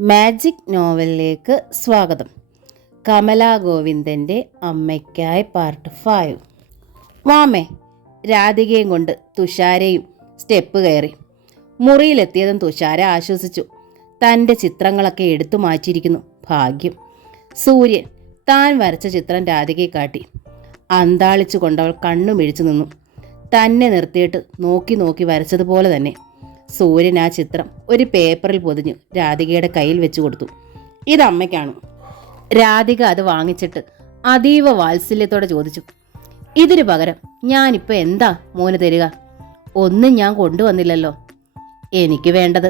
Magic നോവലിലേക്ക് സ്വാഗതം. Kamala ഗോവിന്ദൻ്റെ അമ്മയ്ക്കായി part 5. വാമേ, രാധികയും കൊണ്ട് തുഷാരയും step കയറി. മുറിയിലെത്തിയതും തുഷാര ആശ്വസിച്ചു. തൻ്റെ ചിത്രങ്ങളൊക്കെ എടുത്തു മാറ്റിയിരിക്കുന്നു. ഭാഗ്യം. സൂര്യൻ താൻ വരച്ച ചിത്രം രാധികയെ കാട്ടി. അന്താളിച്ചു കൊണ്ടവൾ കണ്ണു മിഴിച്ചു നിന്നു. തന്നെ നിർത്തിയിട്ട് നോക്കി നോക്കി വരച്ചതുപോലെ തന്നെ. സൂര്യൻ ആ ചിത്രം ഒരു പേപ്പറിൽ പൊതിഞ്ഞു രാധികയുടെ കയ്യിൽ വെച്ചു കൊടുത്തു. ഇത് അമ്മയ്ക്കാണ്. രാധിക അത് വാങ്ങിച്ചിട്ട് അതീവ വാത്സല്യത്തോടെ ചോദിച്ചു, ഇതിനു പകരം ഞാനിപ്പോൾ എന്താ മോന് തരിക? ഒന്നും ഞാൻ കൊണ്ടുവന്നില്ലല്ലോ. എനിക്ക് വേണ്ടത്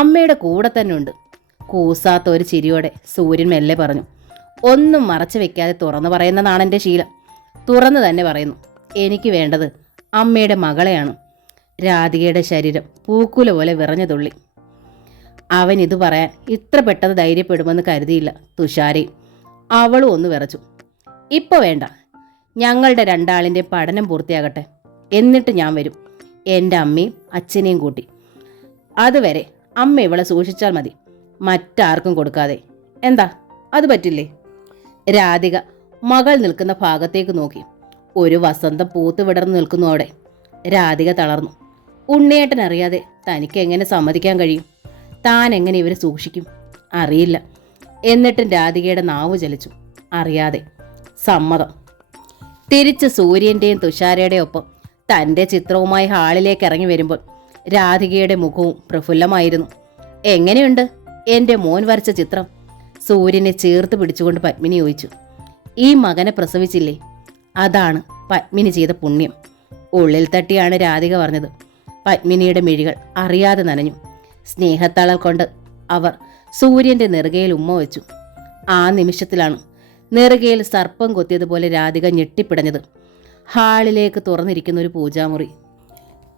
അമ്മയുടെ കൂടെ തന്നെ ഉണ്ട്. കൂസാത്ത ഒരു ചിരിയോടെ സൂര്യൻ മെല്ലെ പറഞ്ഞു. ഒന്നും മറച്ചു വെക്കാതെ തുറന്നു പറയുന്നതാണ് എൻ്റെ ശീലം. തുറന്നു തന്നെ പറയുന്നു. എനിക്ക് വേണ്ടത് അമ്മയുടെ മകളെയാണ്. രാധികയുടെ ശരീരം പൂക്കുല പോലെ വിറഞ്ഞു തുള്ളി. അവൻ ഇത് പറയാൻ ഇത്ര പെട്ടെന്ന് ധൈര്യപ്പെടുമെന്ന് കരുതിയില്ല തുഷാരി. അവളും ഒന്ന് വിറച്ചു. ഇപ്പോൾ വേണ്ട, ഞങ്ങളുടെ രണ്ടാളിൻ്റെ പഠനം പൂർത്തിയാകട്ടെ, എന്നിട്ട് ഞാൻ വരും, എൻ്റെ അമ്മയും അച്ഛനെയും കൂട്ടി. അതുവരെ അമ്മ ഇവളെ സൂക്ഷിച്ചാൽ മതി, മറ്റാർക്കും കൊടുക്കാതെ. എന്താ, അത് പറ്റില്ലേ? രാധിക മകൾ നിൽക്കുന്ന ഭാഗത്തേക്ക് നോക്കി. ഒരു വസന്തം പൂത്ത് വിടർന്നു നിൽക്കുന്നു അവിടെ. രാധിക തളർന്നു. ഉണ്ണിയേട്ടൻ അറിയാതെ തനിക്ക് എങ്ങനെ സമ്മതിക്കാൻ കഴിയും? താൻ എങ്ങനെ ഇവരെ സൂക്ഷിക്കും? അറിയില്ല. എന്നിട്ടും രാധികയുടെ നാവ് ചലിച്ചു. അറിയാതെ. സമ്മതം. തിരിച്ച് സൂര്യൻ്റെയും തുഷാരയുടെയും ഒപ്പം തൻ്റെ ചിത്രവുമായി ഹാളിലേക്ക് ഇറങ്ങി വരുമ്പോൾ രാധികയുടെ മുഖവും പ്രഫുല്ലമായിരുന്നു. എങ്ങനെയുണ്ട് എൻ്റെ മോൻ വരച്ച ചിത്രം? സൂര്യനെ ചേർത്ത് പിടിച്ചുകൊണ്ട് പത്മിനി ചോദിച്ചു. ഈ മകനെ പ്രസവിച്ചില്ലേ, അതാണ് പത്മിനി ചെയ്ത പുണ്യം. ഉള്ളിൽ തട്ടിയാണ് രാധിക പറഞ്ഞത്. പത്മിനിയുടെ മിഴികൾ അറിയാതെ നനഞ്ഞു. സ്നേഹത്തളൽ കൊണ്ട് അവർ സൂര്യൻ്റെ നെറുകയിൽ ഉമ്മ വെച്ചു. ആ നിമിഷത്തിലാണ് നെറുകയിൽ സർപ്പം കൊത്തിയതുപോലെ രാധിക ഞെട്ടിപ്പിടഞ്ഞത്. ഹാളിലേക്ക് തുറന്നിരിക്കുന്ന ഒരു പൂജാമുറി.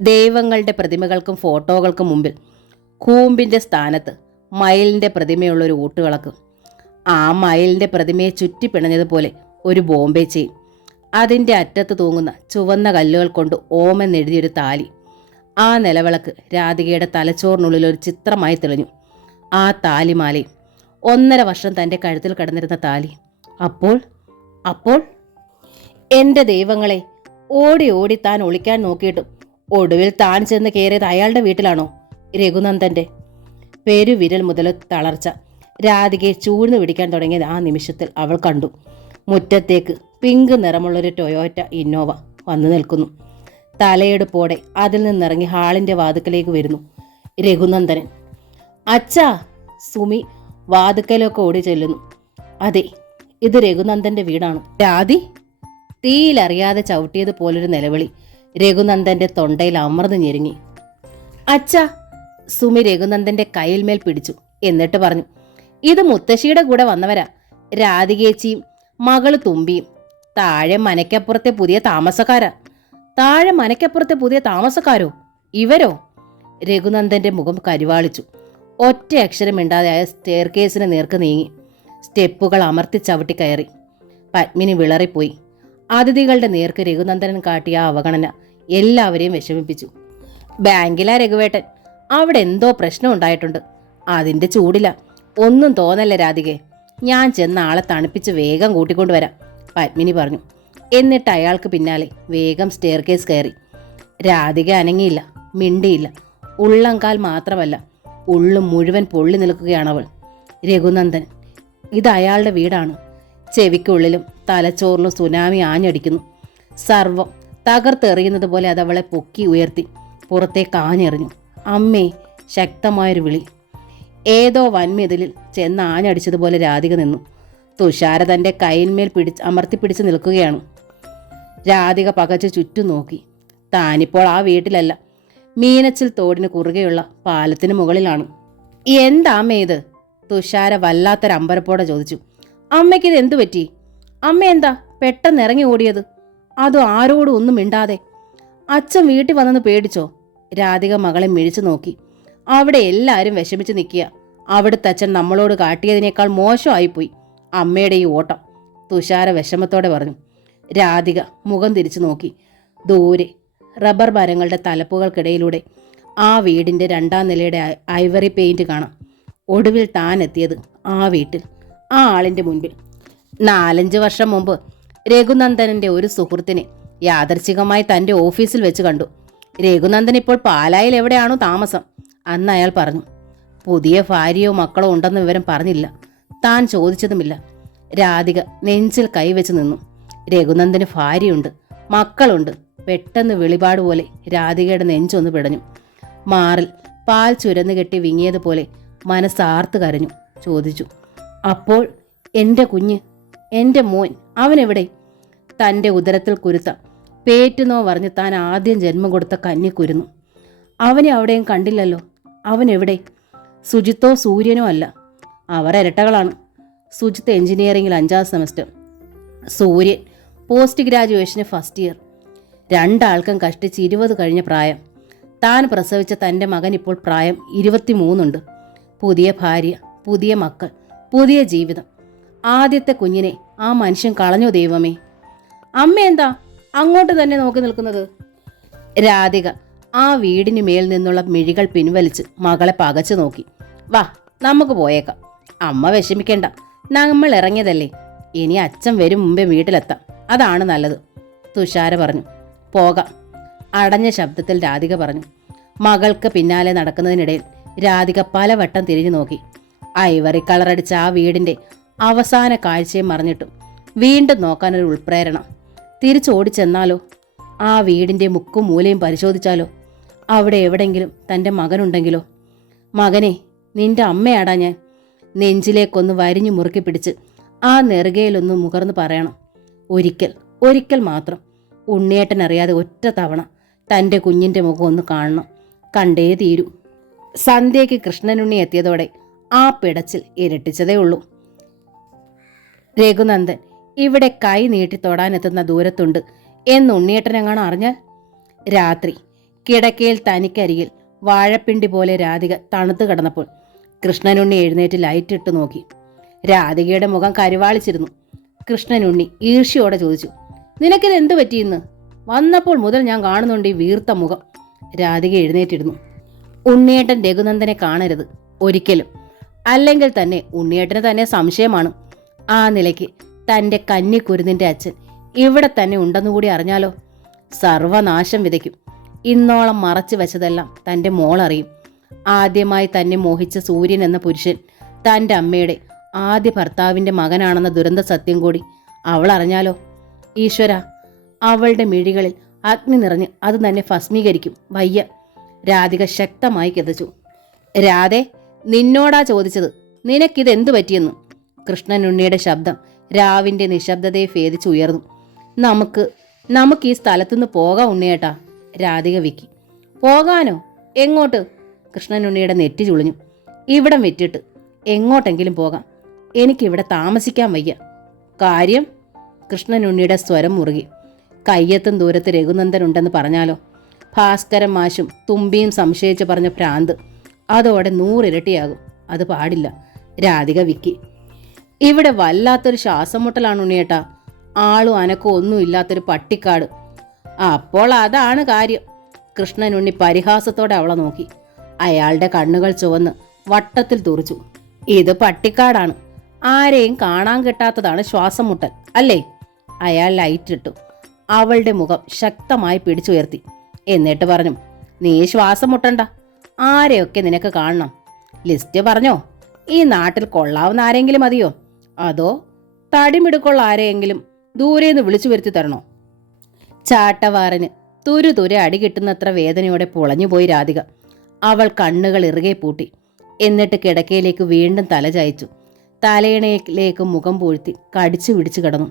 ദൈവങ്ങളുടെ പ്രതിമകൾക്കും ഫോട്ടോകൾക്കും മുമ്പിൽ കൂമ്പിൻ്റെ സ്ഥാനത്ത് മയിലിൻ്റെ പ്രതിമയുള്ളൊരു ഊട്ടുവിളക്ക്. ആ മയിലിൻ്റെ പ്രതിമയെ ചുറ്റിപ്പിണഞ്ഞതുപോലെ ഒരു ബോംബെ ചെയിൻ. അതിൻ്റെ അറ്റത്ത് തൂങ്ങുന്ന ചുവന്ന കല്ലുകൾ കൊണ്ട് ഓമെന്നെഴുതിയൊരു താലി. ആ നിലവിളക്ക് രാധികയുടെ തലച്ചോറിനുള്ളിൽ ഒരു ചിത്രമായി തെളിഞ്ഞു. ആ താലിമാലയും 1.5 വർഷം തൻ്റെ കഴുത്തിൽ കിടന്നിരുന്ന താലി. അപ്പോൾ എൻ്റെ ദൈവങ്ങളെ, ഓടി ഓടി താൻ ഒളിക്കാൻ നോക്കിയിട്ടും ഒടുവിൽ താൻ ചെന്ന് കയറിയത് അയാളുടെ വീട്ടിലാണോ? രഘുനന്ദൻ്റെ. പെരുവിരൽ മുതൽ തളർച്ച രാധികയെ ചൂഴ്ന്നു പിടിക്കാൻ തുടങ്ങിയത് ആ നിമിഷത്തിൽ അവൾ കണ്ടു. മുറ്റത്തേക്ക് പിങ്ക് നിറമുള്ളൊരു ടൊയോറ്റ ഇന്നോവ വന്നു നിൽക്കുന്നു. തലയെടുപ്പോടെ അതിൽ നിന്നിറങ്ങി ഹാളിൻ്റെ വാതുക്കലേക്ക് വരുന്നു രഘുനന്ദനൻ. അച്ഛാ! സുമി വാതുക്കലൊക്കെ ഓടി ചെല്ലുന്നു. അതെ, ഇത് രഘുനന്ദൻ്റെ വീടാണ്. രാധി തീയിലറിയാതെ ചവിട്ടിയതുപോലൊരു നിലവിളി രഘുനന്ദൻ്റെ തൊണ്ടയിൽ അമർന്നു ഞെരുങ്ങി. അച്ഛാ! സുമി രഘുനന്ദൻ്റെ കയ്യിൽമേൽ പിടിച്ചു. എന്നിട്ട് പറഞ്ഞു, ഇത് മുത്തശ്ശിയുടെ കൂടെ വന്നവരാ, രാധികേച്ചിയും മകള് തുമ്പിയും. താഴെ മനയ്ക്കപ്പുറത്തെ പുതിയ താമസക്കാരോ ഇവരോ? രഘുനന്ദൻ്റെ മുഖം കരിവാളിച്ചു. ഒറ്റ അക്ഷരമിണ്ടാതെ അയാൾ സ്റ്റെയർ കേസിന് നേർക്ക് നീങ്ങി. സ്റ്റെപ്പുകൾ അമർത്തി ചവിട്ടി കയറി. പത്മിനി വിളറിപ്പോയി. അതിഥികളുടെ നേർക്ക് രഘുനന്ദനൻ കാട്ടിയ ആ അവഗണന എല്ലാവരെയും വിഷമിപ്പിച്ചു. ബാങ്കിലാ രഘുവേട്ടൻ. അവിടെ എന്തോ പ്രശ്നം ഉണ്ടായിട്ടുണ്ട്. അതിൻ്റെ ചൂടില. ഒന്നും തോന്നല്ല രാധികെ. ഞാൻ ചെന്ന ആളെ തണുപ്പിച്ച് വേഗം കൂട്ടിക്കൊണ്ടുവരാം, പത്മിനി പറഞ്ഞു. എന്നിട്ട് അയാൾക്ക് പിന്നാലെ വേഗം സ്റ്റെയർ കേസ് കയറി. രാധിക അനങ്ങിയില്ല, മിണ്ടിയില്ല. ഉള്ളംകാൽ മാത്രമല്ല, ഉള്ളും മുഴുവൻ പൊള്ളി നിൽക്കുകയാണവൾ. രഘുനന്ദൻ, ഇത് അയാളുടെ വീടാണ്. ചെവിക്കുള്ളിലും തലച്ചോറിലും സുനാമി ആഞ്ഞടിക്കുന്നു. സർവം തകർത്തെറിയുന്നത് പോലെ അതവളെ പൊക്കി ഉയർത്തി പുറത്തേക്ക് ആഞ്ഞെറിഞ്ഞു. അമ്മേ! ശക്തമായൊരു വിളി. ഏതോ വൻമെതിലിൽ ചെന്ന് ആഞ്ഞടിച്ചതുപോലെ രാധിക നിന്നു. തുഷാര തൻ്റെ കൈയിന്മേൽ അമർത്തിപ്പിടിച്ച് നിൽക്കുകയാണ്. രാധിക പകച്ച് ചുറ്റും നോക്കി. താനിപ്പോൾ ആ വീട്ടിലല്ല, മീനച്ചിൽ തോടിന് കുറുകെയുള്ള പാലത്തിന് മുകളിലാണ്. എന്താമ്മേ ഇത്? തുഷാര വല്ലാത്തൊരമ്പരപ്പോടെ ചോദിച്ചു. അമ്മയ്ക്കിത് എന്തു പറ്റി? അമ്മ എന്താ പെട്ടെന്ന് ഇറങ്ങി ഓടിയത്? അതും ആരോടും ഒന്നും മിണ്ടാതെ. അച്ഛൻ വീട്ടിൽ വന്നെന്ന് പേടിച്ചോ? രാധിക മകളെ മിഴിച്ചു നോക്കി. അവിടെ എല്ലാവരും വിഷമിച്ച് നിൽക്കുക. അവിടുത്തെ അച്ഛൻ നമ്മളോട് കാട്ടിയതിനേക്കാൾ മോശമായിപ്പോയി അമ്മയുടെ ഈ ഓട്ടം, തുഷാര വിഷമത്തോടെ പറഞ്ഞു. രാധിക മുഖം തിരിച്ചു നോക്കി. ദൂരെ റബ്ബർ മരങ്ങളുടെ തലപ്പുകൾക്കിടയിലൂടെ ആ വീടിൻ്റെ 2ാം നിലയുടെ ഐവറി പെയിൻറ് കാണാം. ഒടുവിൽ താൻ എത്തിയത് ആ വീട്ടിൽ, ആ ആളിൻ്റെ മുൻപിൽ. 4-5 വർഷം മുമ്പ് രഘുനന്ദനൻ്റെ ഒരു സുഹൃത്തിനെ യാദർച്ഛികമായി തൻ്റെ ഓഫീസിൽ വെച്ച് കണ്ടു. രഘുനന്ദൻ ഇപ്പോൾ പാലായിൽ എവിടെയാണോ താമസം. അന്ന് അയാൾ പറഞ്ഞു. പുതിയ ഭാര്യയോ മക്കളോ ഉണ്ടെന്ന വിവരം പറഞ്ഞില്ല. താൻ ചോദിച്ചതുമില്ല. രാധിക നെഞ്ചിൽ കൈവച്ച് നിന്നു. രഘുനന്ദന് ഭാര്യയുണ്ട്, മക്കളുണ്ട്. പെട്ടെന്ന് വെളിപാട് പോലെ രാധികയുടെ നെഞ്ചൊന്ന് പിടഞ്ഞു. മാറിൽ പാൽ ചുരന്നു കെട്ടി വിങ്ങിയതുപോലെ മനസ്സാർത്ത് കരഞ്ഞു. ചോദിച്ചു, അപ്പോൾ എൻ്റെ കുഞ്ഞ്, എൻ്റെ മോൻ, അവനെവിടെ? തൻ്റെ ഉദരത്തിൽ കുരുത്ത പേറ്റുന്നോ പറഞ്ഞ് താൻ ആദ്യം ജന്മം കൊടുത്ത കന്നിക്കുരുന്നു. അവനെ അവിടെയും കണ്ടില്ലല്ലോ. അവനെവിടെ? സുജിത്തോ സൂര്യനോ അല്ല, അവർ ഇരട്ടകളാണ്. സുജിത്ത് എഞ്ചിനീയറിംഗിൽ 5ാം സെമസ്റ്റർ, സൂര്യൻ പോസ്റ്റ് ഗ്രാജുവേഷന് ഫസ്റ്റ് ഇയർ. രണ്ടാൾക്കും കഷ്ടിച്ച് 20 കഴിഞ്ഞ പ്രായം. താൻ പ്രസവിച്ച തൻ്റെ മകൻ ഇപ്പോൾ പ്രായം 23 പുതിയ ഭാര്യ, പുതിയ മക്കൾ, പുതിയ ജീവിതം. ആദ്യത്തെ കുഞ്ഞിനെ ആ മനുഷ്യൻ കളഞ്ഞു. ദൈവമേ! അമ്മ എന്താ അങ്ങോട്ട് തന്നെ നോക്കി നിൽക്കുന്നത്? രാധിക ആ വീടിന് മേൽ നിന്നുള്ള മിഴികൾ പിൻവലിച്ച് മകളെ പകച്ചു നോക്കി. വാ, നമുക്ക് പോയേക്കാം. അമ്മ വിഷമിക്കണ്ട, നമ്മൾ ഇറങ്ങിയതല്ലേ. ഇനി അച്ഛൻ വരും മുമ്പേ വീട്ടിലെത്താം. അതാണ് നല്ലത്, തുഷാര പറഞ്ഞു. പോകാം, അടഞ്ഞ ശബ്ദത്തിൽ രാധിക പറഞ്ഞു. മകൾക്ക് പിന്നാലെ നടക്കുന്നതിനിടയിൽ രാധിക പലവട്ടം തിരിഞ്ഞു നോക്കി. ഐവറി കളറടിച്ച ആ വീടിൻ്റെ അവസാന കാഴ്ചയും മറിഞ്ഞിട്ടും വീണ്ടും നോക്കാനൊരു ഉൾപ്രേരണ. തിരിച്ചോടിച്ചെന്നാലോ? ആ വീടിൻ്റെ മുക്കും മൂലയും പരിശോധിച്ചാലോ? അവിടെ എവിടെങ്കിലും തൻ്റെ മകനുണ്ടെങ്കിലോ? മകനെ, നിന്റെ അമ്മയാടാ ഞാൻ. നെഞ്ചിലേക്കൊന്ന് വരിഞ്ഞു മുറുക്കി പിടിച്ച് ആ നെറുകയിലൊന്ന് മുകർന്ന് പറയണം. ഒരിക്കൽ മാത്രം, ഉണ്ണിയേട്ടനറിയാതെ ഒറ്റ തവണ തൻ്റെ കുഞ്ഞിൻ്റെ മുഖം ഒന്ന് കാണണം. കണ്ടേ തീരൂ. സന്ധ്യയ്ക്ക് കൃഷ്ണനുണ്ണി എത്തിയതോടെ ആ പിടച്ചിൽ ഇരട്ടിച്ചതേ ഉള്ളൂ. രഘുനന്ദൻ ഇവിടെ കൈ നീട്ടി തൊടാനെത്തുന്ന ദൂരത്തുണ്ട് എന്ന് ഉണ്ണിയേട്ടനെങ്ങാണോ അറിഞ്ഞാൽ? രാത്രി കിടക്കയിൽ തനിക്കരികിൽ വാഴപ്പിണ്ടി പോലെ രാധിക തണുത്തു കിടന്നപ്പോൾ കൃഷ്ണനുണ്ണി എഴുന്നേറ്റ് ലൈറ്റിട്ട് നോക്കി. രാധികയുടെ മുഖം കരുവാളിച്ചിരുന്നു. കൃഷ്ണനുണ്ണി ഈർഷ്യയോടെ ചോദിച്ചു, നിനക്കിത് എന്തു പറ്റിയെന്ന്? വന്നപ്പോൾ മുതൽ ഞാൻ കാണുന്നുണ്ട് ഈ വീർത്ത മുഖം. രാധിക എഴുന്നേറ്റിരുന്നു. ഉണ്ണിയേട്ടൻ രഘുനന്ദനെ കാണരുത്, ഒരിക്കലും. അല്ലെങ്കിൽ തന്നെ ഉണ്ണിയേട്ടന് തന്നെ സംശയമാണ്. ആ നിലയ്ക്ക് തൻ്റെ കന്നിക്കുരുന്നിൻ്റെ അച്ഛൻ ഇവിടെ തന്നെ ഉണ്ടെന്നുകൂടി അറിഞ്ഞാലോ? സർവനാശം വിതയ്ക്കും. ഇന്നോളം മറച്ചു വെച്ചതെല്ലാം തൻ്റെ മോളറിയും. ആദ്യമായി തന്നെ മോഹിച്ച സൂര്യൻ എന്ന പുരുഷൻ തൻ്റെ അമ്മയുടെ ആദ്യ ഭർത്താവിൻ്റെ മകനാണെന്ന ദുരന്ത സത്യം കൂടി അവൾ അറിഞ്ഞാലോ? ഈശ്വര, അവളുടെ മിഴികളിൽ അഗ്നി നിറഞ്ഞ് അത് തന്നെ ഭസ്മീകരിക്കും. വയ്യ. രാധിക ശക്തമായി കിതച്ചു. രാധേ, നിന്നോടാ ചോദിച്ചത്, നിനക്കിതെന്തു പറ്റിയെന്ന്? കൃഷ്ണനുണ്ണിയുടെ ശബ്ദം രാവിൻ്റെ നിശബ്ദതയെ ഭേദിച്ചുയർന്നു. നമുക്ക് ഈ സ്ഥലത്തുനിന്ന് പോകാം ഉണ്ണിയേട്ടാ. രാധിക വിക്കി. പോകാനോ? എങ്ങോട്ട്? കൃഷ്ണനുണ്ണിയുടെ നെറ്റി ചുളിഞ്ഞു. ഇവിടം വിറ്റിട്ട് എങ്ങോട്ടെങ്കിലും പോകാം. എനിക്കിവിടെ താമസിക്കാൻ വയ്യ. കാര്യം? കൃഷ്ണനുണ്ണിയുടെ സ്വരം മുറുകി. കയ്യെത്തും ദൂരത്ത് രഘുനന്ദനുണ്ടെന്ന് പറഞ്ഞാലോ? ഭാസ്കരൻ മാഷും തുമ്പിയും സംശയിച്ച് പറഞ്ഞ ഭ്രാന്ത് അതോടെ 100 ഇരട്ടിയാകും. അത് പാടില്ല. രാധിക വിക്കി. ഇവിടെ വല്ലാത്തൊരു ശ്വാസം മുട്ടലാണ് ഉണ്ണിയേട്ടാ. ആളും അനക്കവും ഒന്നും ഇല്ലാത്തൊരു പട്ടിക്കാട്. അപ്പോൾ അതാണ് കാര്യം. കൃഷ്ണനുണ്ണി പരിഹാസത്തോടെ അവളെ നോക്കി. അയാളുടെ കണ്ണുകൾ ചുവന്ന് വട്ടത്തിൽ തുറിച്ചു. ഇത് പട്ടിക്കാടാണ്. ആരെയും കാണാൻ കിട്ടാത്തതാണ് ശ്വാസം മുട്ടൽ, അല്ലേ? അയാൾ ലൈറ്റിട്ടു. അവളുടെ മുഖം ശക്തമായി പിടിച്ചുയർത്തി. എന്നിട്ട് പറഞ്ഞു, നീ ശ്വാസം മുട്ടണ്ട. ആരെയൊക്കെ നിനക്ക് കാണണം? ലിസ്റ്റ് പറഞ്ഞോ? ഈ നാട്ടിൽ കൊള്ളാവുന്ന ആരെങ്കിലും മതിയോ? അതോ തടിമിടുക്കുള്ള ആരെയെങ്കിലും ദൂരേന്ന് വിളിച്ചു വരുത്തി തരണോ? ചാട്ടവാറിന് തുരുതുരെ അടി കിട്ടുന്നത്ര വേദനയോടെ പൊളഞ്ഞുപോയി രാധിക. അവൾ കണ്ണുകൾ ഇറുകെ പൂട്ടി. എന്നിട്ട് കിടക്കയിലേക്ക് വീണ്ടും തല ചായച്ചു. തലയിണയിലേക്ക് മുഖം പൂഴ്ത്തി കടിച്ചു പിടിച്ചു കിടന്നു.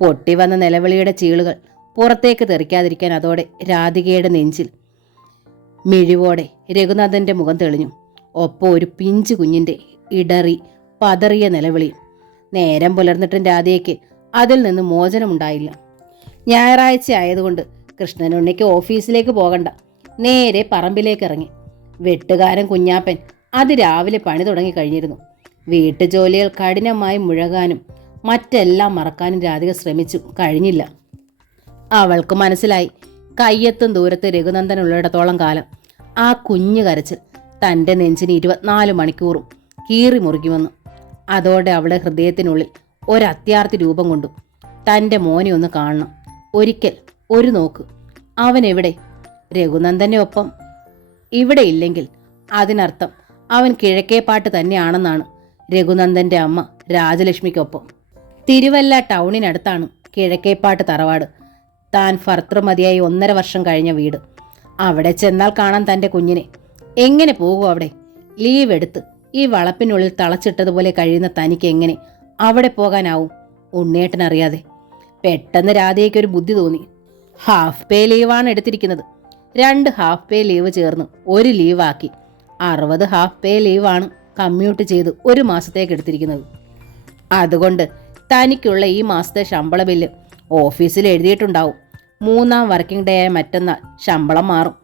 പൊട്ടി വന്ന നിലവിളിയുടെ ചീളുകൾ പുറത്തേക്ക് തെറിക്കാതിരിക്കാൻ അതോടെ രാധികയുടെ നെഞ്ചിൽ മിഴിവോടെ രഘുനാഥന്റെ മുഖം തെളിഞ്ഞു. ഒപ്പം ഒരു പിഞ്ചു കുഞ്ഞിൻ്റെ ഇടറി പതറിയ നിലവിളിയും. നേരം പുലർന്നിട്ടും രാധികയ്ക്ക് അതിൽ നിന്ന് മോചനമുണ്ടായില്ല. ഞായറാഴ്ച ആയതുകൊണ്ട് കൃഷ്ണനുണ്ണിക്ക് ഓഫീസിലേക്ക് പോകണ്ട. നേരെ പറമ്പിലേക്ക് ഇറങ്ങി. വെട്ടുകാരൻ കുഞ്ഞാപ്പൻ അതിരാവിലെ പണി തുടങ്ങി കഴിഞ്ഞിരുന്നു. വീട്ടുജോലികൾ കഠിനമായി മുഴകാനും മറ്റെല്ലാം മറക്കാനും രാധിക ശ്രമിച്ചു. കഴിഞ്ഞില്ല. അവൾക്ക് മനസ്സിലായി, കയ്യെത്തും ദൂരത്ത് രഘുനന്ദനുള്ളിടത്തോളം കാലം ആ കുഞ്ഞു കരച്ചിൽ തൻ്റെ നെഞ്ചിന് 24 മണിക്കൂറും കീറി മുറിക്കുമെന്ന്. അതോടെ അവളുടെ ഹൃദയത്തിനുള്ളിൽ ഒരത്യാർത്ഥി രൂപം കൊണ്ടു. തൻ്റെ മോനെ ഒന്ന് കാണണം, ഒരിക്കൽ ഒരു നോക്ക്. അവൻ എവിടെ? രഘുനന്ദൻ്റെ ഒപ്പം. ഇവിടെ ഇല്ലെങ്കിൽ അതിനർത്ഥം അവൻ കിഴക്കേപ്പാട്ട് തന്നെയാണെന്നാണ്. രഘുനന്ദൻ്റെ അമ്മ രാജലക്ഷ്മിക്കൊപ്പം. തിരുവല്ല ടൗണിനടുത്താണ് കിഴക്കേപ്പാട്ട് തറവാട്. താൻ ഭർത്തൃമതിയായി 1.5 വർഷം കഴിഞ്ഞ വീട്. അവിടെ ചെന്നാൽ കാണാൻ തൻ്റെ കുഞ്ഞിനെ. എങ്ങനെ പോകും അവിടെ? ലീവ് എടുത്ത് ഈ വളപ്പിനുള്ളിൽ തളച്ചിട്ടതുപോലെ കഴിയുന്ന തനിക്ക് എങ്ങനെ അവിടെ പോകാനാവും? ഉണ്ണേട്ടനറിയാതെ. പെട്ടെന്ന് രാധയ്ക്കൊരു ബുദ്ധി തോന്നി. ഹാഫ് പേ ലീവാണ് എടുത്തിരിക്കുന്നത്. 2 ഹാഫ് പേ ലീവ് ചേർന്ന് 1 ലീവാക്കി 60 ഹാഫ് പേ ലീവാണ് കമ്മ്യൂട്ട് ചെയ്ത് 1 മാസത്തേക്ക് എടുത്തിരിക്കുന്നത്. അതുകൊണ്ട് തനിക്കുള്ള ഈ മാസത്തെ ശമ്പള ബില്ല് ഓഫീസിൽ എഴുതിയിട്ടുണ്ടാവും. 3-ാം വർക്കിംഗ് ഡേ ആയ മറ്റന്നാൾ ശമ്പളം മാറും.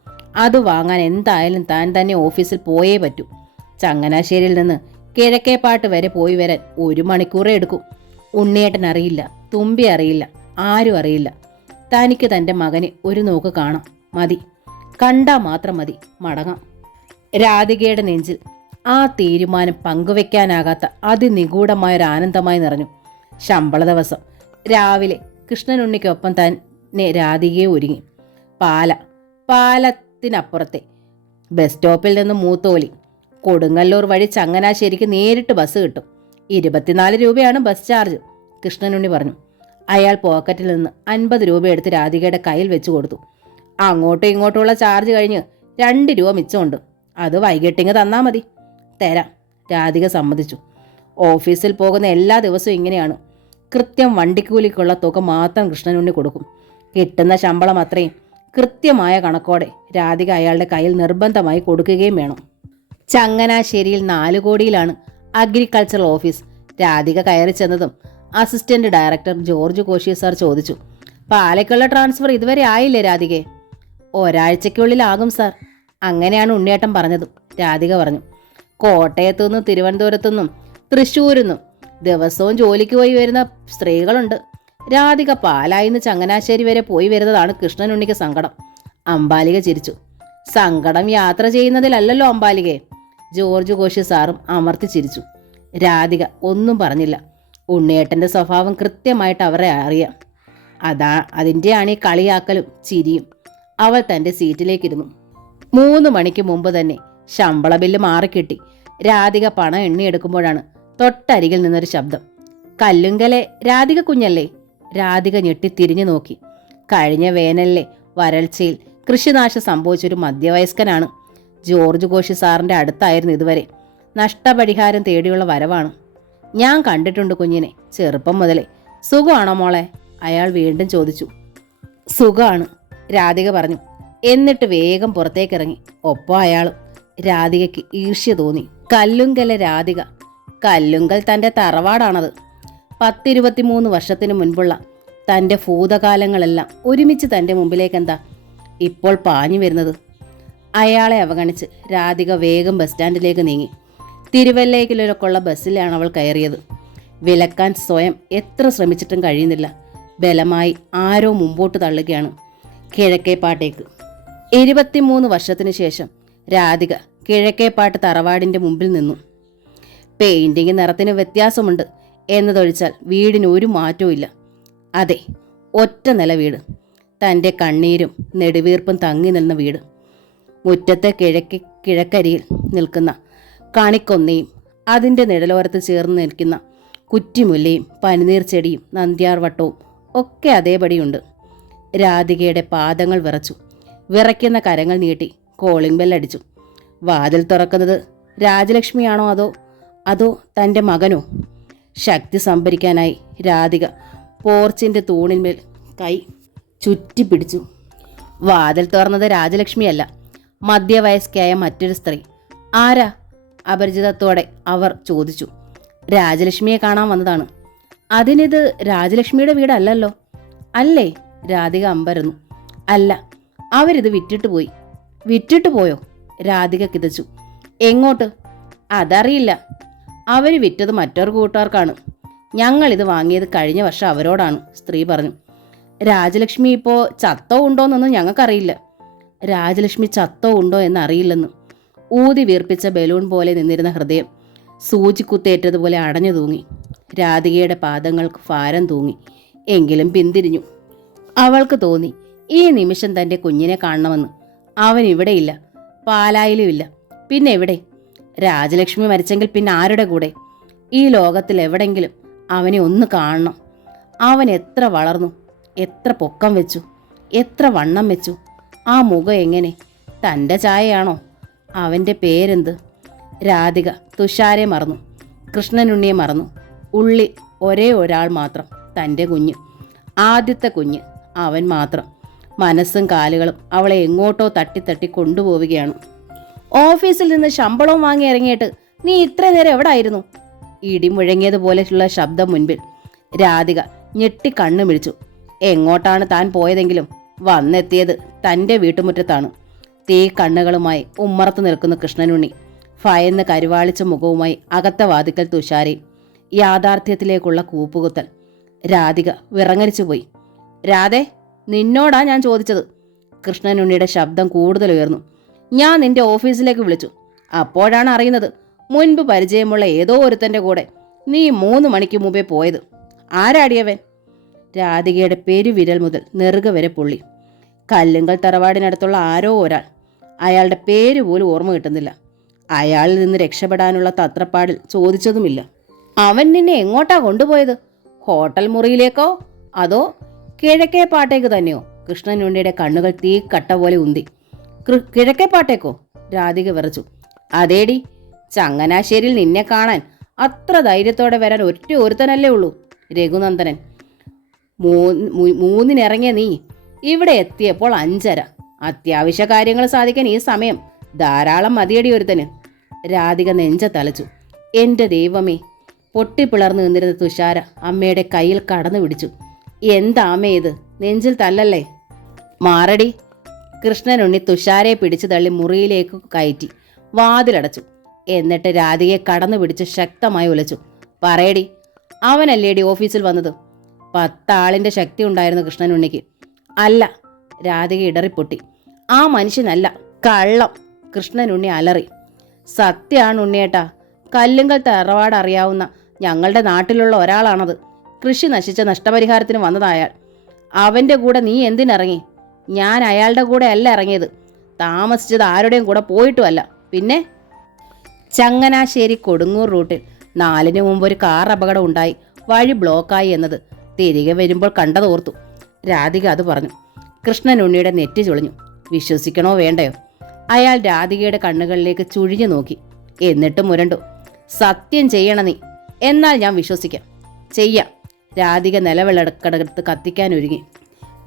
അത് വാങ്ങാൻ എന്തായാലും താൻ തന്നെ ഓഫീസിൽ പോയേ പറ്റൂ. ചങ്ങനാശ്ശേരിയിൽ നിന്ന് കിഴക്കേപ്പാട്ട് വരെ പോയി വരാൻ 1 മണിക്കൂറേ എടുക്കും. ഉണ്ണിയേട്ടൻ അറിയില്ല, തുമ്പി അറിയില്ല, ആരും അറിയില്ല. തനിക്ക് തൻ്റെ മകനെ ഒരു നോക്ക് കാണാം, മതി. കണ്ടാൽ മാത്രം മതി, മടങ്ങാം. രാധികയുടെ നെഞ്ചിൽ ആ തീരുമാനം പങ്കുവെക്കാനാകാത്ത അതിനിഗൂഢമായൊരു ആനന്ദമായി നിറഞ്ഞു. ശമ്പള ദിവസം രാവിലെ കൃഷ്ണനുണ്ണിക്കൊപ്പം തന്നെ രാധികയെ ഒരുങ്ങി. പാലത്തിനപ്പുറത്തെ ബസ് സ്റ്റോപ്പിൽ നിന്ന് മൂത്തോലി കൊടുങ്ങല്ലൂർ വഴി ചങ്ങനാശ്ശേരിക്ക് നേരിട്ട് ബസ് കിട്ടും. 24 രൂപയാണ് ബസ് ചാർജ്, കൃഷ്ണനുണ്ണി പറഞ്ഞു. അയാൾ പോക്കറ്റിൽ നിന്ന് 50 രൂപ എടുത്ത് രാധികയുടെ കയ്യിൽ വെച്ച് കൊടുത്തു. അങ്ങോട്ടും ഇങ്ങോട്ടുമുള്ള ചാർജ് കഴിഞ്ഞ് 2 രൂപ മിച്ചമുണ്ട്. അത് വൈകിട്ടിങ്ങ് തന്നാൽ മതി. തരാം, രാധിക സമ്മതിച്ചു. ഓഫീസിൽ പോകുന്ന എല്ലാ ദിവസവും ഇങ്ങനെയാണ്. കൃത്യം വണ്ടിക്കൂലിക്കുള്ള തുക മാത്രം കൃഷ്ണനുണ്ണി കൊടുക്കും. കിട്ടുന്ന ശമ്പളം അത്രയും കൃത്യമായ കണക്കോടെ രാധിക അയാളുടെ കയ്യിൽ നിർബന്ധമായി കൊടുക്കുകയും വേണം. ചങ്ങനാശ്ശേരിയിൽ 4 കോടിയിലാണ് അഗ്രികൾച്ചറൽ ഓഫീസ്. രാധിക കയറി ചെന്നതും assistant director George Koshy sir ചോദിച്ചു, പാലക്കുള്ള ട്രാൻസ്ഫർ ഇതുവരെ ആയില്ലേ രാധികയെ? ഒരാഴ്ചയ്ക്കുള്ളിലാകും സാർ. അങ്ങനെയാണ് ഉണ്ണിയേട്ടൻ പറഞ്ഞതും രാധിക പറഞ്ഞു. കോട്ടയത്തു നിന്നും തിരുവനന്തപുരത്തു നിന്നും തൃശ്ശൂരിൽ നിന്നും ദിവസവും ജോലിക്ക് പോയി വരുന്ന സ്ത്രീകളുണ്ട്. രാധിക പാലായിന്ന് ചങ്ങനാശ്ശേരി വരെ പോയി വരുന്നതാണ് കൃഷ്ണനുണ്ണിക്ക് സങ്കടം. അംബാലിക ചിരിച്ചു. സങ്കടം യാത്ര ചെയ്യുന്നതിലല്ലല്ലോ അംബാലികയെ. ജോർജ് കോശി സാറും അമർത്തി ചിരിച്ചു. രാധിക ഒന്നും പറഞ്ഞില്ല. ഉണ്ണിയേട്ടൻ്റെ സ്വഭാവം കൃത്യമായിട്ട് അവരെ അറിയാം. അതിൻ്റെയാണ് ഈ കളിയാക്കലും ചിരിയും. അവൾ തൻ്റെ സീറ്റിലേക്കിരുന്നു. 3 മണിക്ക് മുമ്പ് തന്നെ ശമ്പള ബില്ല് മാറിക്കിട്ടി. രാധിക പണം എണ്ണിയെടുക്കുമ്പോഴാണ് തൊട്ടരികിൽ നിന്നൊരു ശബ്ദം. കല്ലുങ്കലെ രാധിക കുഞ്ഞല്ലേ? രാധിക ഞെട്ടി തിരിഞ്ഞു നോക്കി. കഴിഞ്ഞ വേനലിലെ വരൾച്ചയിൽ കൃഷിനാശം സംഭവിച്ചൊരു മധ്യവയസ്കനാണ്. ജോർജ് കോശി സാറിൻ്റെ അടുത്തായിരുന്നു ഇതുവരെ. നഷ്ടപരിഹാരം തേടിയുള്ള വരവാണ്. ഞാൻ കണ്ടിട്ടുണ്ട് കുഞ്ഞിനെ ചെറുപ്പം മുതലേ. സുഖമാണോ മോളെ? അയാൾ വീണ്ടും ചോദിച്ചു. സുഖമാണ്, രാധിക പറഞ്ഞു. എന്നിട്ട് വേഗം പുറത്തേക്കിറങ്ങി. ഒപ്പം അയാളും. രാധികയ്ക്ക് ഈർഷ്യ തോന്നി. കല്ലുങ്കലെ രാധിക. കല്ലുങ്കൽ തൻ്റെ തറവാടാണത്. 10-23 വർഷത്തിന് മുൻപുള്ള തൻ്റെ ഭൂതകാലങ്ങളെല്ലാം ഒരുമിച്ച് തൻ്റെ മുമ്പിലേക്കെന്താ ഇപ്പോൾ പാഞ്ഞു വരുന്നത്? അയാളെ അവഗണിച്ച് രാധിക വേഗം ബസ് സ്റ്റാൻഡിലേക്ക് നീങ്ങി. തിരുവല്ലേക്കുള്ള ബസ്സിലാണ് അവൾ കയറിയത്. വിലക്കാൻ സ്വയം എത്ര ശ്രമിച്ചിട്ടും കഴിയുന്നില്ല. ബലമായി ആരോ മുമ്പോട്ട് തള്ളുകയാണ് കിഴക്കേപ്പാട്ടേക്ക്. 23 വർഷത്തിന് ശേഷം രാധിക കിഴക്കേപ്പാട്ട് തറവാടിൻ്റെ മുമ്പിൽ നിന്നു. പെയിൻറ്റിങ് നിറത്തിന് വ്യത്യാസമുണ്ട് എന്നതൊഴിച്ചാൽ വീടിന് ഒരു മാറ്റവും ഇല്ല. അതെ, ഒറ്റ നില വീട്. തൻ്റെ കണ്ണീരും നെടുവീർപ്പും തങ്ങി നിന്ന വീട്. മുറ്റത്തെ കിഴക്കരിയിൽ നിൽക്കുന്ന കണിക്കൊന്നയും അതിൻ്റെ നിഴലോരത്ത് ചേർന്ന് നിൽക്കുന്ന കുറ്റിമുല്ലയും പനിനീർ ചെടിയും നന്ദ്യാർവട്ടവും ഒക്കെ അതേപടിയുണ്ട്. രാധികയുടെ പാദങ്ങൾ വിറച്ചു. വിറയ്ക്കുന്ന കരങ്ങൾ നീട്ടി കോളിംഗ് ബെല്ലടിച്ചു. വാതിൽ തുറക്കുന്നത് രാജലക്ഷ്മിയാണോ അതോ തൻ്റെ മകനോ? ശക്തി സംഭരിക്കാനായി രാധിക പോർച്ചിൻ്റെ തൂണിന്മേൽ കൈ ചുറ്റിപ്പിടിച്ചു. വാതിൽ തുറന്നത് രാജലക്ഷ്മിയല്ല, മധ്യവയസ്കയായ മറ്റൊരു സ്ത്രീ. ആരാ? അപരിചിതത്തോടെ അവർ ചോദിച്ചു. രാജലക്ഷ്മിയെ കാണാൻ വന്നതാണ്. അതിനിത് രാജലക്ഷ്മിയുടെ വീടല്ലല്ലോ. അല്ലേ? രാധിക അമ്പരന്നു. അല്ല, അവരിത് വിറ്റിട്ട് പോയി. വിറ്റിട്ട് പോയോ? രാധിക കിതച്ചു. എങ്ങോട്ട്? അതറിയില്ല. അവർ വിറ്റത് മറ്റൊരു കൂട്ടുകാർക്കാണ്. ഞങ്ങളിത് വാങ്ങിയത് കഴിഞ്ഞ വർഷം അവരോടാണ്, സ്ത്രീ പറഞ്ഞു. രാജലക്ഷ്മി ഇപ്പോൾ ചത്തോ ഉണ്ടോയെന്നൊന്നും ഞങ്ങൾക്കറിയില്ല. രാജലക്ഷ്മി ചത്തോ ഉണ്ടോ എന്നറിയില്ലെന്ന്. ഊതി വീർപ്പിച്ച ബലൂൺ പോലെ നിന്നിരുന്ന ഹൃദയം സൂചിക്കുത്തേറ്റതുപോലെ അടഞ്ഞു തൂങ്ങി. രാധികയുടെ പാദങ്ങൾക്ക് ഭാരം തൂങ്ങി. എങ്കിലും പിന്തിരിഞ്ഞു. അവൾക്ക് തോന്നി ഈ നിമിഷം തൻ്റെ കുഞ്ഞിനെ കാണണമെന്ന്. അവൻ ഇവിടെയില്ല, പാലായിലുമില്ല. പിന്നെ എവിടെ? രാജലക്ഷ്മി മരിച്ചെങ്കിൽ പിന്നെ ആരുടെ കൂടെ? ഈ ലോകത്തിൽ എവിടെങ്കിലും അവനെ ഒന്ന് കാണണം. അവൻ എത്ര വളർന്നു, എത്ര പൊക്കം വെച്ചു, എത്ര വണ്ണം വെച്ചു. ആ മുഖം എങ്ങനെ? തൻ്റെ ചായയാണോ? അവൻ്റെ പേരെന്ത്? രാധിക തുഷാരെ മറന്നു, കൃഷ്ണനുണ്ണിയെ മറന്നു. ഉള്ളിൽ ഒരേ ഒരാൾ മാത്രം, തൻ്റെ കുഞ്ഞ്, ആദ്യത്തെ കുഞ്ഞ്. അവൻ മാത്രം. മനസ്സും കാലുകളും അവളെ എങ്ങോട്ടോ തട്ടി കൊണ്ടുപോവുകയാണ്. ഓഫീസിൽ നിന്ന് ശമ്പളവും വാങ്ങി ഇറങ്ങിയിട്ട് നീ ഇത്ര നേരം എവിടെ ആയിരുന്നു? ഇടിമുഴങ്ങിയതുപോലെയുള്ള ശബ്ദം മുൻപിൽ. രാധിക ഞെട്ടി കണ്ണു മിഴിച്ചു. എങ്ങോട്ടാണ് താൻ പോയതെങ്കിലും വന്നെത്തിയത് തൻ്റെ വീട്ടുമുറ്റത്താണ്. തീ കണ്ണുകളുമായി ഉമ്മറത്ത് നിൽക്കുന്ന കൃഷ്ണനുണ്ണി, ഭയന്ന് കരുവാളിച്ച മുഖവുമായി അകത്ത വാതിക്കൽ തുഷാരയും. യാഥാർത്ഥ്യത്തിലേക്കുള്ള കൂപ്പുകുത്തൽ. രാധിക വിറങ്ങലിച്ചുപോയി. രാധേ, നിന്നോടാ ഞാൻ ചോദിച്ചത്. കൃഷ്ണനുണ്ണിയുടെ ശബ്ദം കൂടുതൽ ഉയർന്നു. ഞാൻ നിന്റെ ഓഫീസിലേക്ക് വിളിച്ചു. അപ്പോഴാണ് അറിയുന്നത് മുൻപ് പരിചയമുള്ള ഏതോ ഒരുത്തൻ്റെ കൂടെ നീ 3 മണിക്ക് മുമ്പേ പോയത്. ആരാടിയവൻ? രാധികയുടെ പെരുവിരൽ മുതൽ നെറുക വരെ പൊള്ളി. കല്ലുങ്കൽ തറവാടിനടുത്തുള്ള ആരോ ഒരാൾ. അയാളുടെ പേര് പോലും ഓർമ്മ കിട്ടുന്നില്ല. അയാളിൽ നിന്ന് രക്ഷപ്പെടാനുള്ള തത്രപ്പാടിൽ ചോദിച്ചതുമില്ല. അവൻ നിന്നെ എങ്ങോട്ടാ കൊണ്ടുപോയത്? ഹോട്ടൽ മുറിയിലേക്കോ അതോ കിഴക്കേ പാട്ടേക്ക് തന്നെയോ? കൃഷ്ണനുണ്ണിയുടെ കണ്ണുകൾ തീ കട്ട പോലെ ഉന്തി. കിഴക്കേ പാട്ടേക്കോ? രാധിക വിറച്ചു. അതേടി, ചങ്ങനാശ്ശേരിയിൽ നിന്നെ കാണാൻ അത്ര ധൈര്യത്തോടെ വരാൻ ഒറ്റ ഒരുത്തനല്ലേ ഉള്ളൂ, രഘുനന്ദനൻ. 3 നീ ഇവിടെ എത്തിയപ്പോൾ 5:30. അത്യാവശ്യ കാര്യങ്ങൾ സാധിക്കാൻ ഈ സമയം ധാരാളം മതിയടി ഒരുത്തന്. രാധിക നെഞ്ച തലച്ചു. എൻ്റെ ദൈവമേ! പൊട്ടിപ്പിളർന്നു നിന്നിരുന്ന തുഷാര അമ്മയുടെ കയ്യിൽ കടന്നു പിടിച്ചു. എന്താ അമ്മേ ഇത്? നെഞ്ചിൽ തല്ലല്ലേ? മാറടി. കൃഷ്ണനുണ്ണി തുഷാരയെ പിടിച്ചു തള്ളി മുറിയിലേക്ക് കയറ്റി വാതിലടച്ചു. എന്നിട്ട് രാധികയെ കടന്നു പിടിച്ച് ശക്തമായി ഉലച്ചു. പറയടി, അവനല്ലേടി ഓഫീസിൽ വന്നത്? 10 ആളിൻ്റെ ശക്തി ഉണ്ടായിരുന്നു കൃഷ്ണനുണ്ണിക്ക്. അല്ല. രാധിക ഇടറിപ്പൊട്ടി. ആ മനുഷ്യനല്ല, കള്ളം. കൃഷ്ണനുണ്ണി അലറി. സത്യമാണ് ഉണ്ണിയേട്ടാ. കല്ലുങ്കൽ തറവാട് അറിയാവുന്ന ഞങ്ങളുടെ നാട്ടിലുള്ള ഒരാളാണത്. കൃഷി നശിച്ച നഷ്ടപരിഹാരത്തിന് വന്നതയാൾ. അവൻ്റെ കൂടെ നീ എന്തിനിറങ്ങി? ഞാൻ അയാളുടെ കൂടെ അല്ല ഇറങ്ങിയത്. താമസിച്ചത് ആരുടെയും കൂടെ പോയിട്ടുമല്ല. പിന്നെ ചങ്ങനാശ്ശേരി കൊടുങ്ങൂർ റൂട്ടിൽ 4 മുമ്പ് ഒരു കാർ അപകടം ഉണ്ടായി. വഴി ബ്ലോക്കായി എന്നത് തിരികെ വരുമ്പോൾ കണ്ടതോർത്തു. രാധിക അത് പറഞ്ഞു. കൃഷ്ണനുണ്ണിയുടെ നെറ്റി ചുളിഞ്ഞു. വിശ്വസിക്കണോ വേണ്ടയോ? അയാൾ രാധികയുടെ കണ്ണുകളിലേക്ക് ചുഴിഞ്ഞു നോക്കി. എന്നിട്ട് മുരണ്ടു. സത്യം ചെയ്യണ നീ. എന്നാൽ ഞാൻ വിശ്വസിക്കാം. ചെയ്യാം. രാധിക നിലവിളക്കടകത്ത് കത്തിക്കാൻ ഒരുങ്ങി.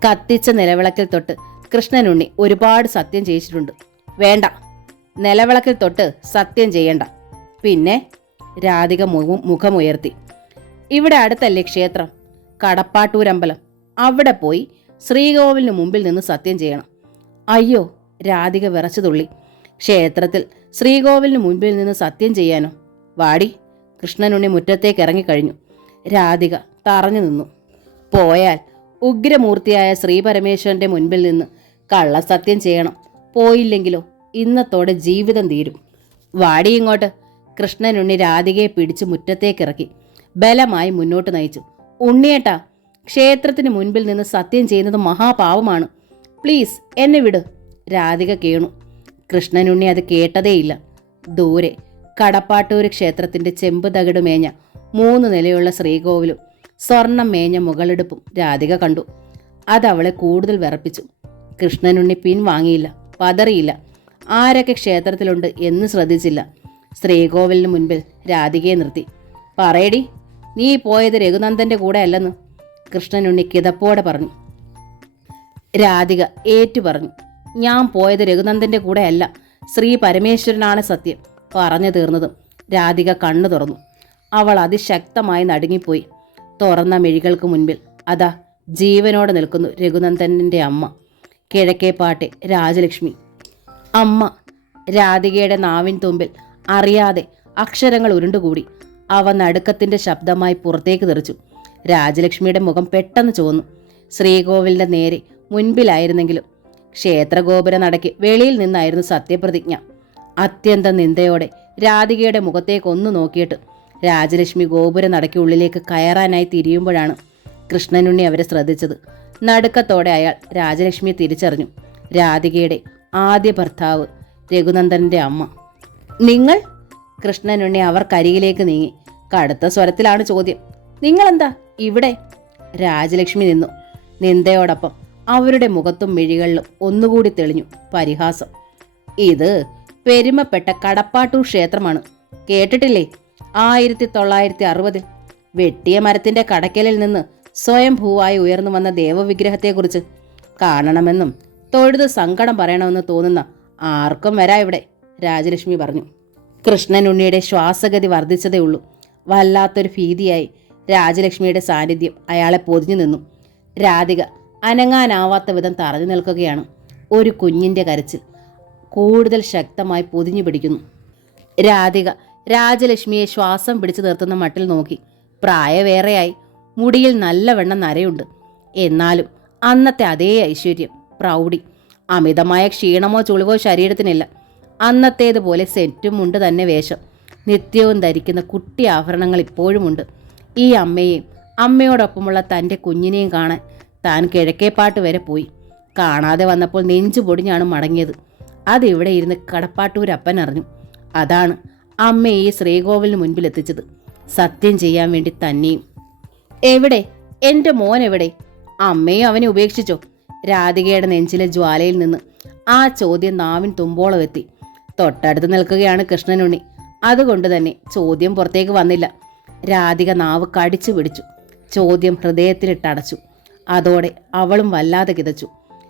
കത്തിച്ച നിലവിളക്കിൽ തൊട്ട് കൃഷ്ണനുണ്ണി ഒരുപാട് സത്യം ചെയ്യിച്ചിട്ടുണ്ട്. വേണ്ട, നിലവിളക്കിൽ തൊട്ട് സത്യം ചെയ്യണ്ട. പിന്നെ? രാധിക മുഖമുയർത്തി. ഇവിടെ അടുത്തല്ലേ ക്ഷേത്രം, കടപ്പാട്ടൂരമ്പലം. അവിടെ പോയി ശ്രീകോവിലിന് മുമ്പിൽ നിന്ന് സത്യം ചെയ്യണം. അയ്യോ! രാധിക വിറച്ചു തുള്ളി. ക്ഷേത്രത്തിൽ ശ്രീകോവിലിന് മുൻപിൽ നിന്ന് സത്യം ചെയ്യാനോ? വാടി. കൃഷ്ണനുണ്ണി മുറ്റത്തേക്ക് ഇറങ്ങിക്കഴിഞ്ഞു. രാധിക തറഞ്ഞു നിന്നു. പോയാൽ ഉഗ്രമൂർത്തിയായ ശ്രീ പരമേശ്വരന്റെ മുൻപിൽ നിന്ന് കള്ളസത്യം ചെയ്യണം. പോയില്ലെങ്കിലോ ഇന്നത്തോടെ ജീവിതം തീരും. വാടി ഇങ്ങോട്ട്. കൃഷ്ണനുണ്ണി രാധികയെ പിടിച്ച് മുറ്റത്തേക്കിറക്കി ബലമായി മുന്നോട്ട് നയിച്ചു. ഉണ്ണിയേട്ടാ, ക്ഷേത്രത്തിന് മുൻപിൽ നിന്ന് സത്യം ചെയ്യുന്നത് മഹാപാവമാണ്. പ്ലീസ് എന്നെ വിട്. രാധിക കേണു. കൃഷ്ണനുണ്ണി അത് കേട്ടതേയില്ല. ദൂരെ കടപ്പാട്ടൂര് ക്ഷേത്രത്തിന്റെ ചെമ്പ് തകിട് മേഞ്ഞ 3 നിലയുള്ള ശ്രീകോവിലും സ്വർണം മേഞ്ഞ മുകളെടുപ്പും രാധിക കണ്ടു. അതവളെ കൂടുതൽ വിറപ്പിച്ചു. കൃഷ്ണനുണ്ണി പിൻവാങ്ങിയില്ല, പതറിയില്ല. ആരൊക്കെ ക്ഷേത്രത്തിലുണ്ട് എന്ന് ശ്രദ്ധിച്ചില്ല. ശ്രീകോവിലിന് മുൻപിൽ രാധികയെ നിർത്തി. പറയടി, നീ പോയത് രഘുനന്ദന്റെ കൂടെ അല്ലെന്ന്. കൃഷ്ണനുണ്ണി കിതപ്പോടെ പറഞ്ഞു. രാധിക ഏറ്റു പറഞ്ഞു. ഞാൻ പോയത് രഘുനന്ദന്റെ കൂടെ അല്ല, ശ്രീ പരമേശ്വരനാണ് സത്യം. പറഞ്ഞു തീർന്നതും രാധിക കണ്ണു തുറന്നു. അവൾ അതിശക്തമായി നടുങ്ങിപ്പോയി. തുറന്ന മിഴികൾക്ക് മുൻപിൽ അതാ ജീവനോടെ നിൽക്കുന്നു രഘുനന്ദൻ്റെ അമ്മ, കിഴക്കേപ്പാട്ടെ രാജലക്ഷ്മി. അമ്മ. രാധികയുടെ നാവിൻ തുമ്പിൽ അറിയാതെ അക്ഷരങ്ങൾ ഉരുണ്ടുകൂടി. അവ നടുക്കത്തിൻ്റെ ശബ്ദമായി പുറത്തേക്ക് തെറിച്ചു. രാജലക്ഷ്മിയുടെ മുഖം പെട്ടെന്ന് ചുവന്നു. ശ്രീകോവിലിൻ്റെ നേരെ മുൻപിലായിരുന്നെങ്കിലും ക്ഷേത്രഗോപുര നടയ്ക്ക് വെളിയിൽ നിന്നായിരുന്നു സത്യപ്രതിജ്ഞ. അത്യന്തം നിന്ദയോടെ രാധികയുടെ മുഖത്തേക്ക് ഒന്ന് നോക്കിയിട്ട് രാജലക്ഷ്മി ഗോപുര നടക്കി ഉള്ളിലേക്ക് കയറാനായി തിരിയുമ്പോഴാണ് കൃഷ്ണനുണ്ണി അവരെ ശ്രദ്ധിച്ചത്. നടുക്കത്തോടെ അയാൾ രാജലക്ഷ്മിയെ തിരിച്ചറിഞ്ഞു. രാധികയുടെ ആദ്യ ഭർത്താവ്, രഘുനന്ദൻ്റെ അമ്മ. നിങ്ങൾ? കൃഷ്ണനുണ്ണി അവർക്കരികിലേക്ക് നീങ്ങി. കടുത്ത സ്വരത്തിലാണ് ചോദ്യം. നിങ്ങളെന്താ ഇവിടെ? രാജലക്ഷ്മി നിന്നു. നിന്ദയോടൊപ്പം അവരുടെ മുഖത്തും മിഴികളിലും ഒന്നുകൂടി തെളിഞ്ഞു പരിഹാസം. ഇത് പെരുമപ്പെട്ട കടപ്പാട്ടൂർ ക്ഷേത്രമാണ്. കേട്ടിട്ടില്ലേ? 1960 വെട്ടിയ മരത്തിന്റെ കടക്കലിൽ നിന്ന് സ്വയംഭൂവായി ഉയർന്നു വന്ന ദേവവിഗ്രഹത്തെക്കുറിച്ച് കാണണമെന്നും തൊഴുത് സങ്കടം പറയണമെന്ന് തോന്നുന്ന ആർക്കും വരാ ഇവിടെ, രാജലക്ഷ്മി പറഞ്ഞു. കൃഷ്ണനുണ്ണിയുടെ ശ്വാസഗതി വർദ്ധിച്ചതേ ഉള്ളൂ. വല്ലാത്തൊരു ഭീതിയായി രാജലക്ഷ്മിയുടെ സാന്നിധ്യം അയാളെ പൊതിഞ്ഞു നിന്നു. രാധിക അനങ്ങാനാവാത്ത വിധം തറഞ്ഞു നിൽക്കുകയാണ്. ഒരു കുഞ്ഞിൻ്റെ കരച്ചിൽ കൂടുതൽ ശക്തമായി പൊതിഞ്ഞു പിടിക്കുന്നു. രാധിക രാജലക്ഷ്മിയെ ശ്വാസം പിടിച്ചു നിർത്തുന്ന മട്ടിൽ നോക്കി. പ്രായവേറെയായി, മുടിയിൽ നല്ലവണ്ണം നരയുണ്ട്. എന്നാലും അന്നത്തെ അതേ ഐശ്വര്യം, പ്രൗഢി, അമിതമായ ക്ഷീണമോ ചുളിവോ ശരീരത്തിനില്ല. അന്നത്തേതുപോലെ സെറ്റും ഉണ്ട് തന്നെ വേഷം. നിത്യവും ധരിക്കുന്ന കുട്ടി ആഭരണങ്ങൾ ഇപ്പോഴുമുണ്ട്. ഈ അമ്മയെയും അമ്മയോടൊപ്പമുള്ള തൻ്റെ കുഞ്ഞിനെയും കാണാൻ താൻ കിഴക്കേപ്പാട്ട് വരെ പോയി. കാണാതെ വന്നപ്പോൾ നെഞ്ചു പൊടിഞ്ഞാണ് മടങ്ങിയത്. അതിവിടെ ഇരുന്ന് കടപ്പാട്ടൂരപ്പൻ അറിഞ്ഞു. അതാണ് അമ്മയെ ഈ ശ്രീകോവിലിന് മുൻപിൽ എത്തിച്ചത്, സത്യം ചെയ്യാൻ വേണ്ടി തന്നെയും. എവിടെ എൻ്റെ മോൻ എവിടെ? അമ്മയും അവനെ ഉപേക്ഷിച്ചോ? രാധികയുടെ നെഞ്ചിലെ ജ്വാലയിൽ നിന്ന് ആ ചോദ്യം നാവിൻ തുമ്പോളം എത്തി. തൊട്ടടുത്ത് നിൽക്കുകയാണ് കൃഷ്ണനുണ്ണി. അതുകൊണ്ട് തന്നെ ചോദ്യം പുറത്തേക്ക് വന്നില്ല. രാധിക നാവ് കടിച്ചു പിടിച്ചു. ചോദ്യം ഹൃദയത്തിലിട്ടടച്ചു. അതോടെ അവളും വല്ലാതെ കിതച്ചു.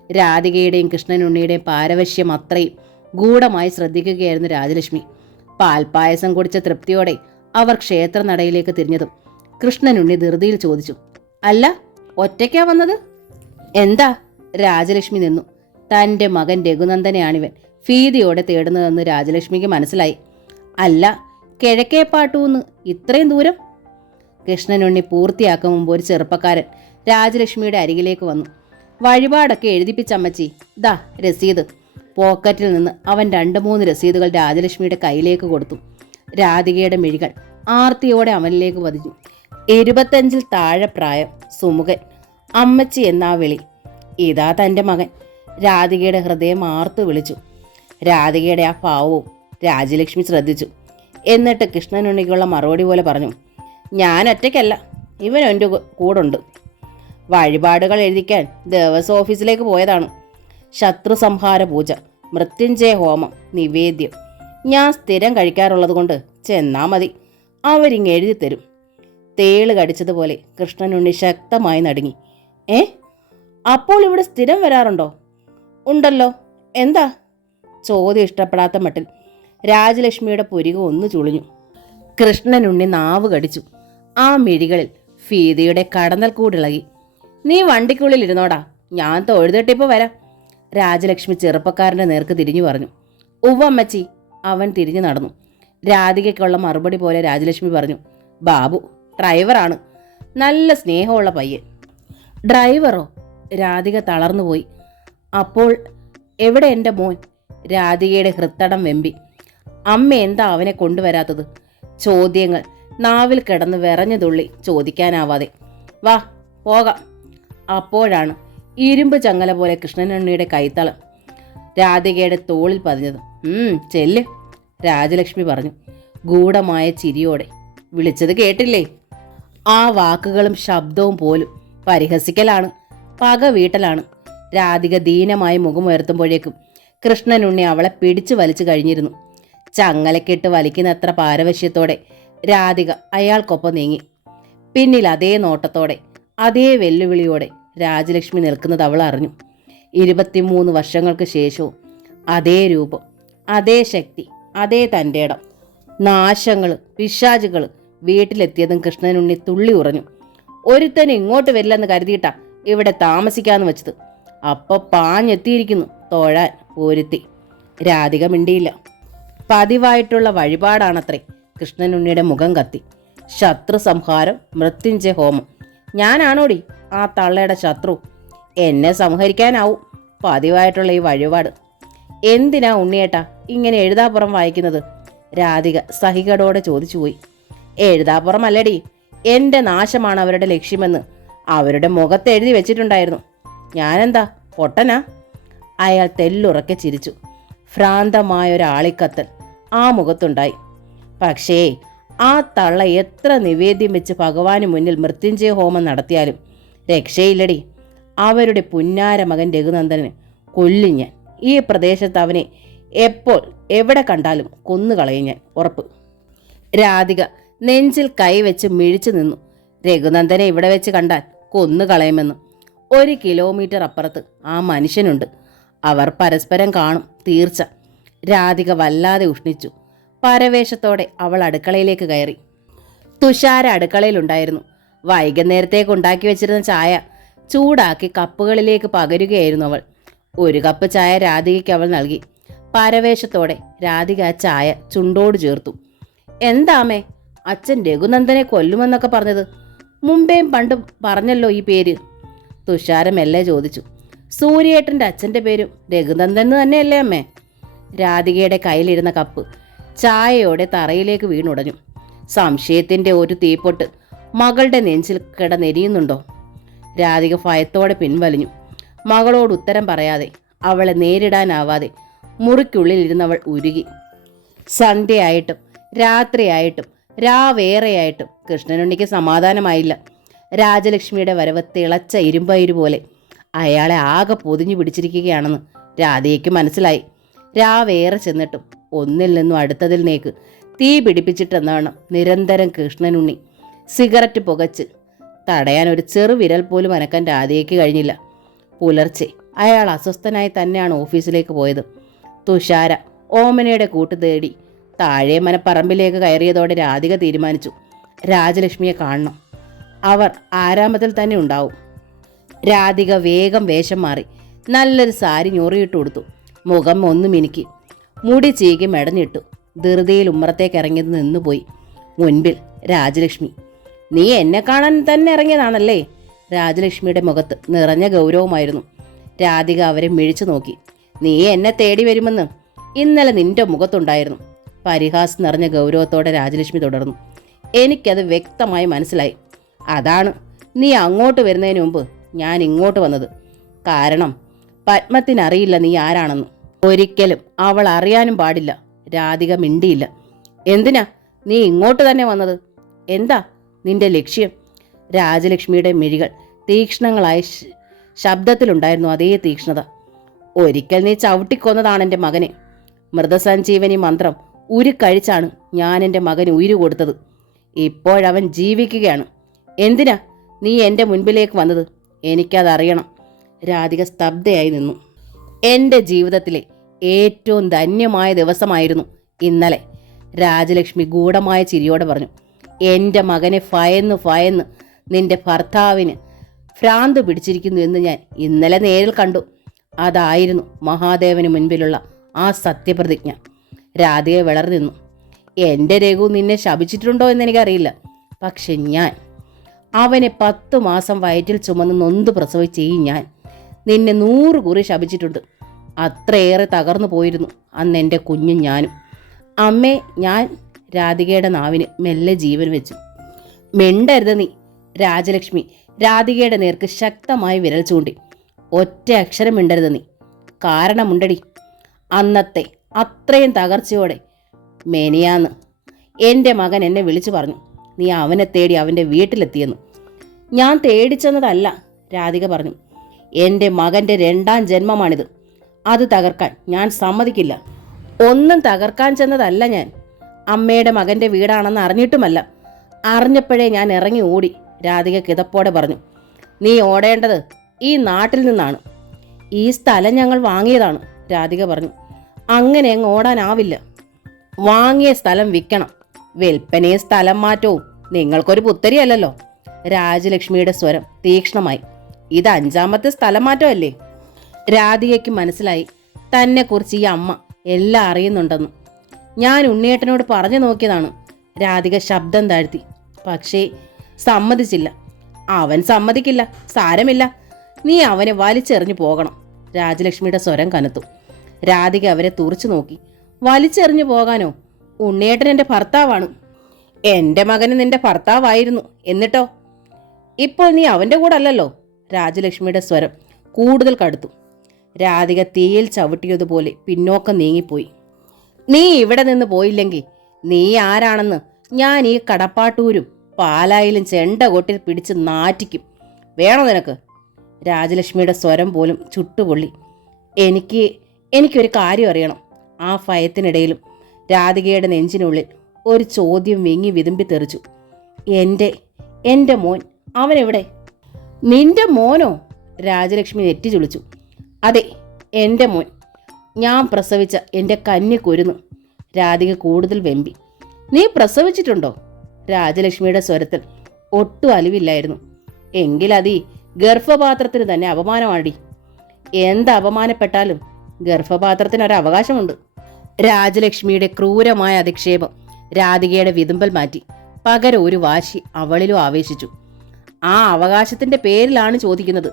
രാധികയുടെയും കൃഷ്ണനുണ്ണിയുടെയും പാരവശ്യം അത്രയും ഗൂഢമായി ശ്രദ്ധിക്കുകയായിരുന്നു രാജലക്ഷ്മി. പാൽപ്പായസം കുടിച്ച തൃപ്തിയോടെ അവർ ക്ഷേത്രനടയിലേക്ക് തിരിഞ്ഞതും കൃഷ്ണനുണ്ണി ധൃതിയിൽ ചോദിച്ചു, അല്ല, ഒറ്റയ്ക്കാ വന്നത്? എന്താ? രാജലക്ഷ്മി നിന്നു. തൻ്റെ മകൻ രഘുനന്ദനെയാണിവൻ ഭീതിയോടെ തേടുന്നതെന്ന് രാജലക്ഷ്മിക്ക് മനസ്സിലായി. അല്ല, കിഴക്കേപ്പാട്ടൂന്ന് ഇത്രയും ദൂരം? കൃഷ്ണനുണ്ണി പൂർത്തിയാക്കും മുമ്പ് ഒരു ചെറുപ്പക്കാരൻ രാജലക്ഷ്മിയുടെ അരികിലേക്ക് വന്നു. വഴിപാടൊക്കെ എഴുതിപ്പിച്ചമ്മച്ചി, ദാ രസീത്. പോക്കറ്റിൽ നിന്ന് അവൻ 2-3 രസീതുകൾ രാജലക്ഷ്മിയുടെ കയ്യിലേക്ക് കൊടുത്തു. രാധികയുടെ മിഴികൾ ആർത്തിയോടെ അവനിലേക്ക് പതിഞ്ഞു. 25 താഴെ പ്രായം, സുമുഖൻ, അമ്മച്ചി എന്നാ വിളി. ഇതാ തൻ്റെ മകൻ. രാധികയുടെ ഹൃദയം ആർത്തു വിളിച്ചു. രാധികയുടെ ആ ഭാവവും രാജലക്ഷ്മി ശ്രദ്ധിച്ചു. എന്നിട്ട് കൃഷ്ണനുണ്ണിക്കുള്ള മറുപടി പോലെ പറഞ്ഞു, ഞാൻ ഒറ്റയ്ക്കല്ല, ഇവൻ എൻ്റെ കൂടുണ്ട്. വഴിപാടുകൾ എഴുതിക്കാൻ ദേവസ്വം ഓഫീസിലേക്ക് പോയതാണ്. ശത്രു സംഹാര പൂജ, മൃത്യുഞ്ജയ ഹോമം, നിവേദ്യം ഞാൻ സ്ഥിരം കഴിക്കാറുള്ളത് കൊണ്ട് ചെന്നാ മതി, അവരിങ്ങ് എഴുതി തരും. തേള് കടിച്ചതുപോലെ കൃഷ്ണനുണ്ണി ശക്തമായി നടുങ്ങി. അപ്പോൾ ഇവിടെ സ്ഥിരം വരാറുണ്ടോ? ഉണ്ടല്ലോ. എന്താ? ചോദ്യം ഇഷ്ടപ്പെടാത്ത മട്ടിൽ രാജലക്ഷ്മിയുടെ പുരികം ഒന്ന് ചുളിഞ്ഞു. കൃഷ്ണനുണ്ണി നാവ് കടിച്ചു. ആ മിഴികളിൽ ഭീതിയുടെ കടന്നൽ കൂടിളകി. നീ വണ്ടിക്കുള്ളിൽ ഇരുന്നോടാ, ഞാൻ തൊഴുതിട്ടിപ്പോൾ വരാം. രാജലക്ഷ്മി ചെറുപ്പക്കാരൻ്റെ നേർക്ക് തിരിഞ്ഞു പറഞ്ഞു. ഉവ്വമ്മച്ചി. അവൻ തിരിഞ്ഞു നടന്നു. രാധികയ്ക്കുള്ള മറുപടി പോലെ രാജലക്ഷ്മി പറഞ്ഞു, ബാബു ഡ്രൈവറാണ്, നല്ല സ്നേഹമുള്ള പയ്യൻ. ഡ്രൈവറോ? രാധിക തളർന്നുപോയി. അപ്പോൾ എവിടെ എൻ്റെ മോൻ? രാധികയുടെ ഹൃത്തടം വെമ്പി. അമ്മ എന്താ അവനെ കൊണ്ടുവരാത്തത്? ചോദ്യങ്ങൾ നാവിൽ കിടന്ന് വിറഞ്ഞു തുള്ളി ചോദിക്കാനാവാതെ. വാ പോകാം. അപ്പോഴാണ് ഇരുമ്പ് ചങ്ങല പോലെ കൃഷ്ണനുണ്ണിയുടെ കൈത്തളം രാധികയുടെ തോളിൽ പതിഞ്ഞത്. ചെല്ല്, രാജലക്ഷ്മി പറഞ്ഞു ഗൂഢമായ ചിരിയോടെ. വിളിച്ചത് കേട്ടില്ലേ? ആ വാക്കുകളും ശബ്ദവും പോലും പരിഹസിക്കലാണ്, പക വീട്ടലാണ്. രാധിക ദീനമായി മുഖമുയർത്തുമ്പോഴേക്കും കൃഷ്ണനുണ്ണി അവളെ പിടിച്ചു വലിച്ചു കഴിഞ്ഞിരുന്നു. ചങ്ങലക്കിട്ട് വലിക്കുന്നത്ര പാരവശ്യത്തോടെ രാധിക അയാൾക്കൊപ്പം നീങ്ങി. പിന്നിൽ അതേ നോട്ടത്തോടെ, അതേ വെല്ലുവിളിയോടെ രാജലക്ഷ്മി നിൽക്കുന്നത് അവൾ അറിഞ്ഞു. 23 വർഷങ്ങൾക്ക് ശേഷവും അതേ രൂപം, അതേ ശക്തി, അതേ തൻ്റെ ഇടം. നാശങ്ങൾ, പിശാചുകൾ വീട്ടിലെത്തിയതും കൃഷ്ണനുണ്ണി തുള്ളി ഉറഞ്ഞു. ഒരുത്തനും ഇങ്ങോട്ട് വരില്ലെന്ന് കരുതിയിട്ടാ ഇവിടെ താമസിക്കാന്ന് വെച്ചത്. അപ്പോൾ പാഞ്ഞെത്തിയിരിക്കുന്നു തൊഴാൻ ഒരുത്തി. രാധിക മിണ്ടിയില്ല. പതിവായിട്ടുള്ള വഴിപാടാണത്രേ. കൃഷ്ണനുണ്ണിയുടെ മുഖം കത്തി. ശത്രു സംഹാരം, മൃത്യുഞ്ജയ ഹോമം. ഞാനാണോടി ആ തള്ളയുടെ ശത്രു? എന്നെ സംഹരിക്കാനാവും പതിവായിട്ടുള്ള ഈ വഴിപാട്. എന്തിനാ ഉണ്ണിയേട്ടാ ഇങ്ങനെ എഴുതാപ്പുറം വായിക്കുന്നത്? രാധിക സഹികടോടെ ചോദിച്ചുപോയി. എഴുതാപ്പുറമല്ലടി, എൻ്റെ നാശമാണ് അവരുടെ ലക്ഷ്യമെന്ന് അവരുടെ മുഖത്ത് എഴുതി വെച്ചിട്ടുണ്ടായിരുന്നു. ഞാനെന്താ പൊട്ടനാ? അയാൾ തെല്ലുറക്കെ ചിരിച്ചു. ഭ്രാന്തമായൊരാളിക്കത്തൽ ആ മുഖത്തുണ്ടായി. പക്ഷേ ആ തള്ള എത്ര നിവേദ്യം വെച്ച് ഭഗവാന് മുന്നിൽ മൃത്യുഞ്ജയ ഹോമം നടത്തിയാലും രക്ഷയില്ലടി. അവരുടെ പുന്നാര മകൻ രഘുനന്ദനെ കൊല്ലും ഞാൻ. ഈ പ്രദേശത്ത് അവനെ എപ്പോൾ എവിടെ കണ്ടാലും കൊന്നുകളയും ഞാൻ, ഉറപ്പ്. രാധിക നെഞ്ചിൽ കൈവച്ച് മിഴിച്ചു നിന്നു. രഘുനന്ദനെ ഇവിടെ വെച്ച് കണ്ടാൽ കൊന്നുകളയുമെന്ന്. 1 കിലോമീറ്റർ അപ്പുറത്ത് ആ മനുഷ്യനുണ്ട്. അവർ പരസ്പരം കാണും, തീർച്ച. രാധിക വല്ലാതെ ഉഷ്ണിച്ചു. പരവേശത്തോടെ അവൾ അടുക്കളയിലേക്ക് കയറി. തുഷാര അടുക്കളയിലുണ്ടായിരുന്നു. വൈകുന്നേരത്തേക്ക് ഉണ്ടാക്കി വെച്ചിരുന്ന ചായ ചൂടാക്കി കപ്പുകളിലേക്ക് പകരുകയായിരുന്നു അവൾ. 1 കപ്പ് ചായ രാധികയ്ക്ക് അവൾ നൽകി. പരവേശത്തോടെ രാധിക ആ ചായ ചുണ്ടോട് ചേർത്തു. എന്താമേ, അച്ഛൻ രഘുനന്ദനെ കൊല്ലുമെന്നൊക്കെ പറഞ്ഞത്? മുമ്പേയും പണ്ട് പറഞ്ഞല്ലോ ഈ പേര്. തുഷാര മെല്ലെ ചോദിച്ചു. സൂര്യേട്ടൻ്റെ അച്ഛൻ്റെ പേരും രഘുനന്ദൻ തന്നെയല്ലേ അമ്മേ? രാധികയുടെ കയ്യിലിരുന്ന കപ്പ് ചായയോടെ തറയിലേക്ക് വീണുടഞ്ഞു. സംശയത്തിൻ്റെ ഒരു തീപ്പൊട്ട് മകളുടെ നെഞ്ചിൽ കിടന്നെരിയുന്നുണ്ടോ? രാധിക ഭയത്തോടെ പിൻവലിഞ്ഞു. മകളോട് ഉത്തരം പറയാതെ, അവളെ നേരിടാനാവാതെ മുറിക്കുള്ളിലിരുന്നവൾ ഉരുകി. സന്ധ്യയായിട്ടും രാത്രിയായിട്ടും രാവേറെയായിട്ടും കൃഷ്ണനുണ്ണിക്ക് സമാധാനമായില്ല. രാജലക്ഷ്മിയുടെ വരവ് തിളച്ച ഇരുമ്പയിരു പോലെ അയാളെ ആകെ പൊതിഞ്ഞു പിടിച്ചിരിക്കുകയാണെന്ന് രാധികയ്ക്ക് മനസ്സിലായി. രാവേറെ ചെന്നിട്ടും ഒന്നിൽ നിന്നും അടുത്തതിലേക്ക് തീ പിടിപ്പിച്ചിട്ടെന്നാണ് നിരന്തരം കൃഷ്ണനുണ്ണി സിഗരറ്റ് പുകച്ച്. തടയാൻ ഒരു ചെറുവിരൽ പോലും അനക്കാൻ രാധികയ്ക്ക് കഴിഞ്ഞില്ല. പുലർച്ചെ അയാൾ അസ്വസ്ഥനായി തന്നെയാണ് ഓഫീസിലേക്ക് പോയത്. തുഷാര ഓമനയുടെ കൂട്ട് തേടി താഴെ മനപ്പറമ്പിലേക്ക് കയറിയതോടെ രാധിക തീരുമാനിച്ചു, രാജലക്ഷ്മിയെ കാണണം. അവർ ആരാമത്തിൽ തന്നെ ഉണ്ടാവും. രാധിക വേഗം വേഷം മാറി നല്ലൊരു സാരി ഞൊറിയിട്ട് കൊടുത്തു. മുഖം ഒന്ന് മിനുക്കി, മുടി ചീകി മെടഞ്ഞിട്ടു. ധൃതിയിൽ ഉമ്മറത്തേക്ക് ഇറങ്ങിയത് നിന്നുപോയി. മുൻപിൽ രാജലക്ഷ്മി. നീ എന്നെ കാണാൻ തന്നെ ഇറങ്ങിയതാണല്ലേ? രാജലക്ഷ്മിയുടെ മുഖത്ത് നിറഞ്ഞ ഗൗരവമായിരുന്നു. രാധിക അവരെ മിഴിച്ചു നോക്കി. നീ എന്നെ തേടി വരുമെന്ന് ഇന്നലെ നിന്റെ മുഖത്തുണ്ടായിരുന്നു. പരിഹാസം നിറഞ്ഞ ഗൗരവത്തോടെ രാജലക്ഷ്മി തുടർന്നു. എനിക്കത് വ്യക്തമായി മനസ്സിലായി. അതാണ് നീ അങ്ങോട്ട് വരുന്നതിന് മുമ്പ് ഞാൻ ഇങ്ങോട്ട് വന്നത്. കാരണം പത്മത്തിനറിയില്ല നീ ആരാണെന്ന്. ഒരിക്കലും അവൾ അറിയാനും പാടില്ല. രാധിക മിണ്ടിയില്ല. എന്തിനാ നീ ഇങ്ങോട്ട് തന്നെ വന്നത്? എന്താ നിന്റെ ലക്ഷ്യം? രാജലക്ഷ്മിയുടെ മിഴികൾ തീക്ഷ്ണങ്ങളായ ശബ്ദത്തിലുണ്ടായിരുന്നു അതേ തീക്ഷ്ണത. ഒരിക്കൽ നീ ചവിട്ടിക്കൊന്നതാണ് എൻ്റെ മകനെ. മൃതസഞ്ജീവനി മന്ത്രം ഉരുക്കഴിച്ചാണ് ഞാൻ എൻ്റെ മകന് ഉയിര് കൊടുത്തത്. ഇപ്പോഴവൻ ജീവിക്കുകയാണ്. എന്തിനാ നീ എൻ്റെ മുൻപിലേക്ക് വന്നത്? എനിക്കതറിയണം. രാധിക സ്തബ്ധയായി നിന്നു. എൻ്റെ ജീവിതത്തിലെ ഏറ്റവും ധന്യമായ ദിവസമായിരുന്നു ഇന്നലെ. രാജലക്ഷ്മി ഗൂഢമായ ചിരിയോടെ പറഞ്ഞു. എൻ്റെ മകനെ ഭയന്ന് നിന്റെ ഭർത്താവിന് ഭ്രാന്ത് പിടിച്ചിരിക്കുന്നു എന്ന് ഞാൻ ഇന്നലെ നേരിൽ കണ്ടു. അതായിരുന്നു മഹാദേവന് മുൻപിലുള്ള ആ സത്യപ്രതിജ്ഞ. രാധിക വിളറി നിന്നു. എൻ്റെ രഘു നിന്നെ ശപിച്ചിട്ടുണ്ടോ എന്നെനിക്കറിയില്ല. പക്ഷെ ഞാൻ അവനെ 10 മാസം വയറ്റിൽ ചുമന്ന് നൊന്ത് പ്രസവിച്ച് ഞാൻ നിന്നെ 100 കുറി ശപിച്ചിട്ടുണ്ട്. അത്രയേറെ തകർന്നു പോയിരുന്നു അന്ന് എൻ്റെ കുഞ്ഞും ഞാനും. അമ്മേ, ഞാൻ രാധികയുടെ നാവിന് മെല്ലെ ജീവൻ വെച്ചു. മിണ്ടരുത് നീ. രാജലക്ഷ്മി രാധികയുടെ നേർക്ക് ശക്തമായി വിരൽ ചൂണ്ടി. ഒറ്റ അക്ഷരം മിണ്ടരുത് നീ. കാരണമുണ്ടടി. അന്നത്തെ അത്രയും തകർച്ചയോടെ മെനിയാന്ന് എൻ്റെ മകൻ എന്നെ വിളിച്ചു പറഞ്ഞു നീ അവനെ തേടി അവൻ്റെ വീട്ടിലെത്തിയെന്ന്. ഞാൻ തേടിച്ചെന്നതല്ല, രാധിക പറഞ്ഞു. എൻ്റെ മകൻ്റെ 2ാം ജന്മമാണിത്. അത് തകർക്കാൻ ഞാൻ സമ്മതിക്കില്ല. ഒന്നും തകർക്കാൻ ചെന്നതല്ല ഞാൻ. അമ്മയുടെ മകൻ്റെ വീടാണെന്ന് അറിഞ്ഞിട്ടുമല്ല. അറിഞ്ഞപ്പോഴേ ഞാൻ ഇറങ്ങി ഓടി. രാധിക കിതപ്പോടെ പറഞ്ഞു. നീ ഓടേണ്ടത് ഈ നാട്ടിൽ നിന്നാണ്. ഈ സ്ഥലം ഞങ്ങൾ വാങ്ങിയതാണ്, രാധിക പറഞ്ഞു. അങ്ങനെ അങ്ങ് ഓടാനാവില്ല. വാങ്ങിയ സ്ഥലം വിൽക്കണം. വിൽപ്പനയും സ്ഥലം മാറ്റവും നിങ്ങൾക്കൊരു പുത്തരിയല്ലല്ലോ. രാജലക്ഷ്മിയുടെ സ്വരം തീക്ഷ്ണമായി. ഇത് 5ാമത്തെ സ്ഥലം മാറ്റമല്ലേ? രാധികയ്ക്ക് മനസ്സിലായി തന്നെക്കുറിച്ച് ഈ അമ്മ എല്ലാം അറിയുന്നുണ്ടെന്ന്. ഞാൻ ഉണ്ണിയേട്ടനോട് പറഞ്ഞു നോക്കിയതാണ്. രാധിക ശബ്ദം താഴ്ത്തി. പക്ഷേ സമ്മതിച്ചില്ല. അവൻ സമ്മതിക്കില്ല. സാരമില്ല, നീ അവനെ വലിച്ചെറിഞ്ഞു പോകണം. രാജലക്ഷ്മിയുടെ സ്വരം കനത്തു. രാധിക അവരെ തുറച്ചു നോക്കി. വലിച്ചെറിഞ്ഞു പോകാനോ? ഉണ്ണിയേട്ടൻ എൻ്റെ ഭർത്താവാണ്. എൻ്റെ മകന് നിന്റെ ഭർത്താവായിരുന്നു. എന്നിട്ടോ ഇപ്പോൾ നീ അവൻ്റെ കൂടെ അല്ലല്ലോ. രാജലക്ഷ്മിയുടെ സ്വരം കൂടുതൽ കടുത്തു. രാധിക തീയിൽ ചവിട്ടിയതുപോലെ പിന്നോക്കം നീങ്ങിപ്പോയി. നീ ഇവിടെ നിന്ന് പോയില്ലെങ്കിൽ നീ ആരാണെന്ന് ഞാൻ ഈ കടപ്പാട്ടൂരും പാലായിലും ചെണ്ട കൊട്ടി പിടിച്ച് നാറ്റിക്കും. വേണോ നിനക്ക്? രാജലക്ഷ്മിയുടെ സ്വരം പോലും ചുട്ടുപൊള്ളി. എനിക്കൊരു കാര്യം അറിയണം. ആ ഭയത്തിനിടയിലും രാധികയുടെ നെഞ്ചിനുള്ളിൽ ഒരു ചോദ്യം വിങ്ങി വിതുമ്പി തെറിച്ചു. എൻ്റെ മോൻ അവനെവിടെ? നിന്റെ മോനോ? രാജലക്ഷ്മി നെറ്റി ചുളിച്ചു. അതെ, എൻ്റെ മോൻ. ഞാൻ പ്രസവിച്ച എൻ്റെ കന്യക്കുരുന്ന്. രാധിക കൂടുതൽ വെമ്പി. നീ പ്രസവിച്ചിട്ടുണ്ടോ? രാജലക്ഷ്മിയുടെ സ്വരത്തിൽ ഒട്ടും അലിവില്ലായിരുന്നു. എങ്കിലതീ ഗർഭപാത്രത്തിന് തന്നെ അപമാനമാടി. എന്ത് അപമാനപ്പെട്ടാലും ഗർഭപാത്രത്തിനൊരവകാശമുണ്ട്. രാജലക്ഷ്മിയുടെ ക്രൂരമായ അധിക്ഷേപം രാധികയുടെ വിതുമ്പൽ മാറ്റി. പകരം ഒരു വാശി അവളിലും ആവേശിച്ചു. ആ അവകാശത്തിന്റെ പേരിലാണ് ചോദിക്കുന്നത്.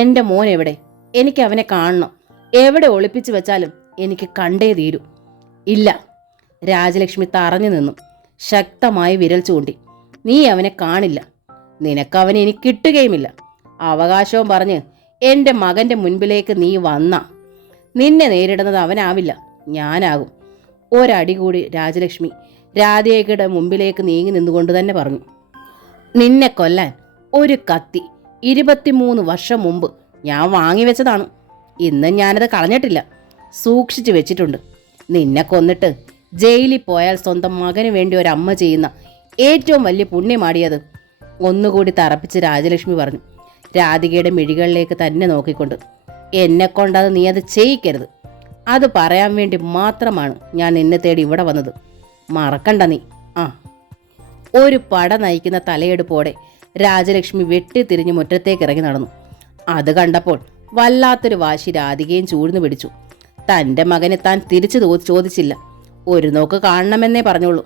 എൻ്റെ മോൻ എവിടെ? എനിക്ക് അവനെ കാണണം. എവിടെ ഒളിപ്പിച്ചു വെച്ചാലും എനിക്ക് കണ്ടേ തീരൂ. ഇല്ല. രാജലക്ഷ്മി തറഞ്ഞു നിന്നു. ശക്തമായി വിരൽ ചൂണ്ടി. നീ അവനെ കാണില്ല. നിനക്കവനെ ഇനി കിട്ടുകയുമില്ല. അവകാശവും പറഞ്ഞ് എൻ്റെ മകൻ്റെ മുൻപിലേക്ക് നീ വന്ന നിന്നെ നേരിടുന്നത് അവനാവില്ല, ഞാനാകും. ഒരടി കൂടി രാജലക്ഷ്മി രാധികയുടെ മുമ്പിലേക്ക് നീങ്ങി നിന്നുകൊണ്ട് തന്നെ പറഞ്ഞു. നിന്നെ കൊല്ലാൻ ഒരു കത്തി 23 വർഷം മുമ്പ് ഞാൻ വാങ്ങിവെച്ചതാണ്. ഇന്ന് ഞാനത് കളഞ്ഞിട്ടില്ല, സൂക്ഷിച്ചു വെച്ചിട്ടുണ്ട്. നിന്നെ കൊന്നിട്ട് ജയിലിൽ പോയാൽ സ്വന്തം മകന് വേണ്ടി ഒരമ്മ ചെയ്യുന്ന ഏറ്റവും വലിയ പുണ്യമാടിയത്. ഒന്നുകൂടി തറപ്പിച്ച് രാജലക്ഷ്മി പറഞ്ഞു, രാധികയുടെ മിഴികളിലേക്ക് തന്നെ നോക്കിക്കൊണ്ട്. എന്നെക്കൊണ്ടത് നീ അത് ചെയ്യിക്കരുത്. അത് പറയാൻ വേണ്ടി മാത്രമാണ് ഞാൻ നിന്നെ തേടി ഇവിടെ വന്നത്. മറക്കണ്ട നീ. ഒരു പട നയിക്കുന്ന തലയെടുപ്പോടെ രാജലക്ഷ്മി വെട്ടിത്തിരിഞ്ഞ് മുറ്റത്തേക്ക് ഇറങ്ങി നടന്നു. അത് കണ്ടപ്പോൾ വല്ലാത്തൊരു വാശി രാധികയും ചൂഴ്ന്നു പിടിച്ചു. തൻ്റെ മകനെ താൻ തിരിച്ചു ചോദിച്ചില്ല. ഒരു നോക്ക് കാണണമെന്നേ പറഞ്ഞോളൂ.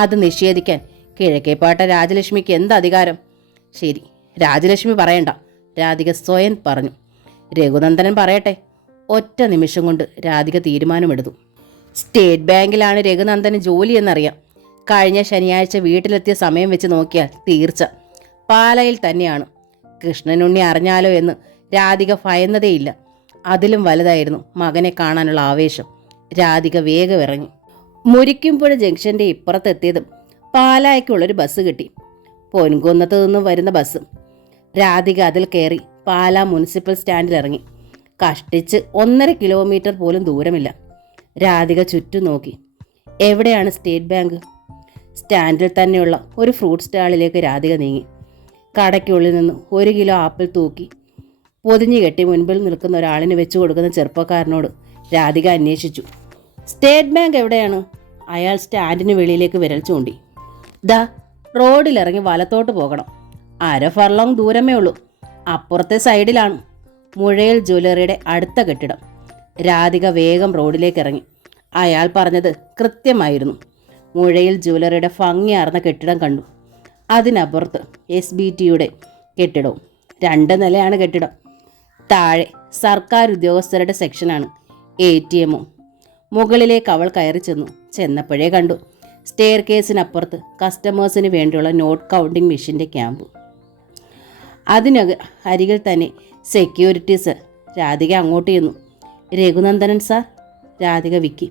അത് നിഷേധിക്കാൻ കിഴക്കേപ്പാട്ട രാജലക്ഷ്മിക്ക് എന്ത് അധികാരം? ശരി, രാജലക്ഷ്മി പറയണ്ട, രാധിക സ്വയം പറഞ്ഞു. രഘുനന്ദനൻ പറയട്ടെ. ഒറ്റ നിമിഷം കൊണ്ട് രാധിക തീരുമാനമെടുത്തു. സ്റ്റേറ്റ് ബാങ്കിലാണ് രഘുനന്ദന് ജോലി എന്നറിയാം. കഴിഞ്ഞ ശനിയാഴ്ച വീട്ടിലെത്തിയ സമയം വെച്ച് നോക്കിയാൽ തീർച്ച പാലയിൽ തന്നെയാണ്. കൃഷ്ണനുണ്ണി അറിഞ്ഞാലോ എന്ന് രാധിക ഭയന്നതേയില്ല. അതിലും വലുതായിരുന്നു മകനെ കാണാനുള്ള ആവേശം. രാധിക വേഗം ഇറങ്ങി. മുരിക്കുംപുഴ ജംഗ്ഷന്റെ ഇപ്പുറത്തെത്തിയതും പാലായ്ക്കുള്ളൊരു ബസ് കിട്ടി. പൊൻകുന്നത്ത് നിന്നും വരുന്ന ബസ്. രാധിക അതിൽ കയറി പാലാ മുനിസിപ്പൽ സ്റ്റാൻഡിൽ ഇറങ്ങി. കഷ്ടിച്ച് 1.5 കിലോമീറ്റർ പോലും ദൂരമില്ല. രാധിക ചുറ്റും നോക്കി. എവിടെയാണ് സ്റ്റേറ്റ് ബാങ്ക്? സ്റ്റാൻഡിൽ തന്നെയുള്ള ഒരു ഫ്രൂട്ട് സ്റ്റാളിലേക്ക് രാധിക നീങ്ങി. കടയ്ക്കുള്ളിൽ നിന്ന് 1 കിലോ ആപ്പിൾ തൂക്കി പൊതിഞ്ഞു കെട്ടി മുൻപിൽ നിൽക്കുന്ന ഒരാളിന് വെച്ചു കൊടുക്കുന്ന ചെറുപ്പക്കാരനോട് രാധിക അന്വേഷിച്ചു. സ്റ്റേറ്റ് ബാങ്ക് എവിടെയാണ്? അയാൾ സ്റ്റാൻഡിന് വെളിയിലേക്ക് വിരൽ ചൂണ്ടി. ദാ റോഡിലിറങ്ങി വലത്തോട്ട് പോകണം. 1/2 ഫർലോങ് ദൂരമേ ഉള്ളൂ. അപ്പുറത്തെ സൈഡിലാണ് മുഴയിൽ ജ്വല്ലറിയുടെ അടുത്ത കെട്ടിടം. രാധിക വേഗം റോഡിലേക്ക് ഇറങ്ങി. അയാൾ പറഞ്ഞത് കൃത്യമായിരുന്നു. മുഴയിൽ ജ്വല്ലറിയുടെ ഭംഗിയാർന്ന കെട്ടിടം കണ്ടു. അതിനപ്പുറത്ത് SBTയുടെ കെട്ടിടവും. 2 നിലയാണ് കെട്ടിടം. താഴെ സർക്കാർ ഉദ്യോഗസ്ഥരുടെ സെക്ഷനാണ്, ATMഉം. മുകളിലേക്ക് അവൾ കയറി ചെന്നപ്പോഴേ കണ്ടു സ്റ്റെയർ കേസിനപ്പുറത്ത് കസ്റ്റമേഴ്സിന് വേണ്ടിയുള്ള നോട്ട് കൗണ്ടിങ് മെഷീൻ്റെ ക്യാമ്പ്. അരികിൽ തന്നെ സെക്യൂരിറ്റി സർ. രാധിക അങ്ങോട്ട് ചെന്നു. രഘുനന്ദനൻ സാർ? രാധിക വിക്കി.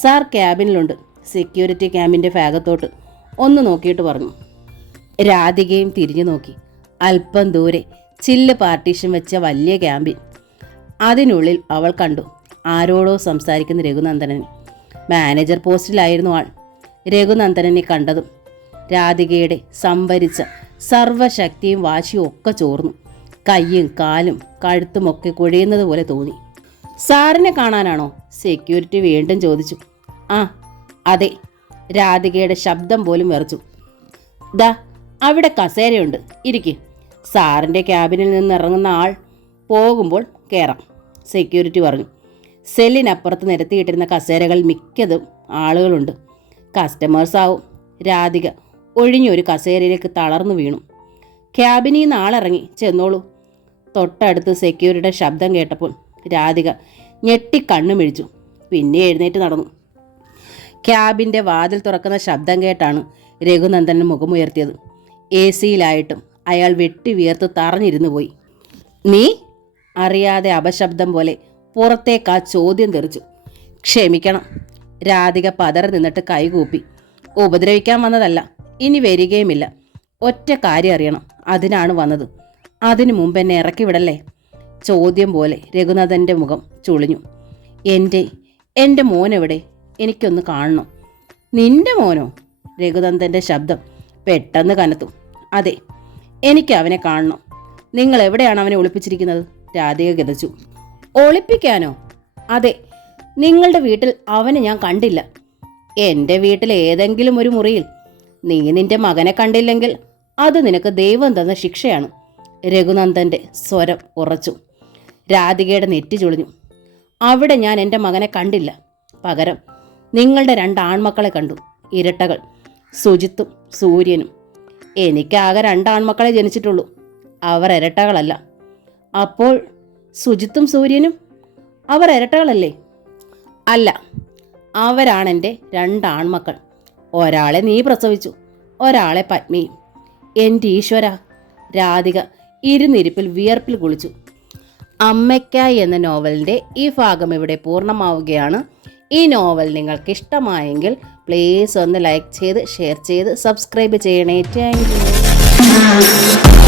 സാർ ക്യാബിനിലുണ്ട്. സെക്യൂരിറ്റി ക്യാമ്പിൻ്റെ ഭാഗത്തോട്ട് ഒന്ന് നോക്കിയിട്ട് പറഞ്ഞു. രാധികയും തിരിഞ്ഞു നോക്കി. അല്പം ദൂരെ ചില്ല് പാർട്ടീഷൻ വെച്ച വലിയ ക്യാമ്പിൻ. അതിനുള്ളിൽ അവൾ കണ്ടു ആരോടോ സംസാരിക്കുന്ന രഘുനന്ദനനെ. മാനേജർ പോസ്റ്റിലായിരുന്നു ആൾ. രഘുനന്ദനനെ കണ്ടതും രാധികയുടെ സംഭരിച്ച സർവശക്തിയും വാശിയും ഒക്കെ ചോർന്നു. കയ്യും കാലും കഴുത്തുമൊക്കെ കുഴയുന്നത് പോലെ തോന്നി. സാറിനെ കാണാനാണോ? സെക്യൂരിറ്റി വീണ്ടും ചോദിച്ചു. ആ അതെ. രാധികയുടെ ശബ്ദം പോലും വിറച്ചു. ദാ അവിടെ കസേരയുണ്ട്, ഇരിക്ക്. സാറിൻ്റെ ക്യാബിനിൽ നിന്ന് ഇറങ്ങുന്ന ആൾ പോകുമ്പോൾ കയറാം, സെക്യൂരിറ്റി പറഞ്ഞു. സെല്ലിനപ്പുറത്ത് നിരത്തിയിട്ടിരുന്ന കസേരകൾ മിക്കതും ആളുകളുണ്ട്. കസ്റ്റമേഴ്സ് ആവും. രാധിക ഒഴിഞ്ഞൊരു കസേരയിലേക്ക് തളർന്നു വീണു. ക്യാബിനിൽ നിന്ന് ആളിറങ്ങി. ചെന്നോളൂ. തൊട്ടടുത്ത് സെക്യൂരിറ്റിയുടെ ശബ്ദം കേട്ടപ്പോൾ രാധിക ഞെട്ടി കണ്ണു മിഴിച്ചു. പിന്നെ എഴുന്നേറ്റ് നടന്നു. ക്യാബിൻ്റെ വാതിൽ തുറക്കുന്ന ശബ്ദം കേട്ടാണ് രഘുനന്ദൻ മുഖമുയർത്തിയത്. AC-യിലായിട്ടും അയാൾ വെട്ടി വിയർത്ത് തറഞ്ഞിരുന്നു പോയി. നീ? അറിയാതെ അപശബ്ദം പോലെ പുറത്തേക്ക് ആ ചോദ്യം തെറിച്ചു. ക്ഷമിക്കണം. രാധിക പതറി നിന്നിട്ട് കൈകൂപ്പി. ഉപദ്രവിക്കാൻ വന്നതല്ല, ഇനി വരികയുമില്ല. ഒറ്റ കാര്യം അറിയണം, അതിനാണ് വന്നത്. അതിനു മുമ്പ് എന്നെ ഇറക്കി വിടല്ലേ? ചോദ്യം പോലെ രഘുനാഥൻ്റെ മുഖം ചുളിഞ്ഞു. എൻ്റെ മോനെവിടെ? എനിക്കൊന്ന് കാണണം. നിന്റെ മോനോ? രഘുനന്ദൻ്റെ ശബ്ദം പെട്ടെന്ന് കനത്തു. അതെ, എനിക്ക് അവനെ കാണണം. നിങ്ങൾ എവിടെയാണ് അവനെ ഒളിപ്പിച്ചിരിക്കുന്നത്? രാധിക ഗതച്ചു. ഒളിപ്പിക്കാനോ? അതെ, നിങ്ങളുടെ വീട്ടിൽ അവനെ ഞാൻ കണ്ടില്ല. എൻ്റെ വീട്ടിൽ ഏതെങ്കിലും ഒരു മുറിയിൽ. നീ നിന്റെ മകനെ കണ്ടില്ലെങ്കിൽ അത് നിനക്ക് ദൈവം തന്ന ശിക്ഷയാണ്. രഘുനന്ദൻ്റെ സ്വരം ഉറച്ചു. രാധികയുടെ നെറ്റി ചുളിഞ്ഞു. അവിടെ ഞാൻ എൻ്റെ മകനെ കണ്ടില്ല. പകരം നിങ്ങളുടെ 2 ആൺമക്കളെ കണ്ടു. ഇരട്ടകൾ, സുജിത്തും സൂര്യനും. എനിക്കാകെ 2 ആൺമക്കളെ ജനിച്ചിട്ടുള്ളൂ. അവർ ഇരട്ടകളല്ല. അപ്പോൾ സുജിത്തും സൂര്യനും അവർ ഇരട്ടകളല്ലേ? അല്ല, അവരാണെൻ്റെ 2 ആൺമക്കൾ. ഒരാളെ നീ പ്രസവിച്ചു, ഒരാളെ പത്മിയും. എൻ്റെ ഈശ്വര! രാധിക ഇരുന്നിരിപ്പിൽ വിയർപ്പിൽ കുളിച്ചു. അമ്മയ്ക്കായി എന്ന നോവലിൻ്റെ ഈ ഭാഗം ഇവിടെ പൂർണ്ണമാവുകയാണ്. ഈ നോവൽ നിങ്ങൾക്ക് ഇഷ്ടമായെങ്കിൽ പ്ലീസ് ഒന്ന് ലൈക്ക് ചെയ്ത് ഷെയർ ചെയ്ത് സബ്സ്ക്രൈബ് ചെയ്യണേ. Thank you.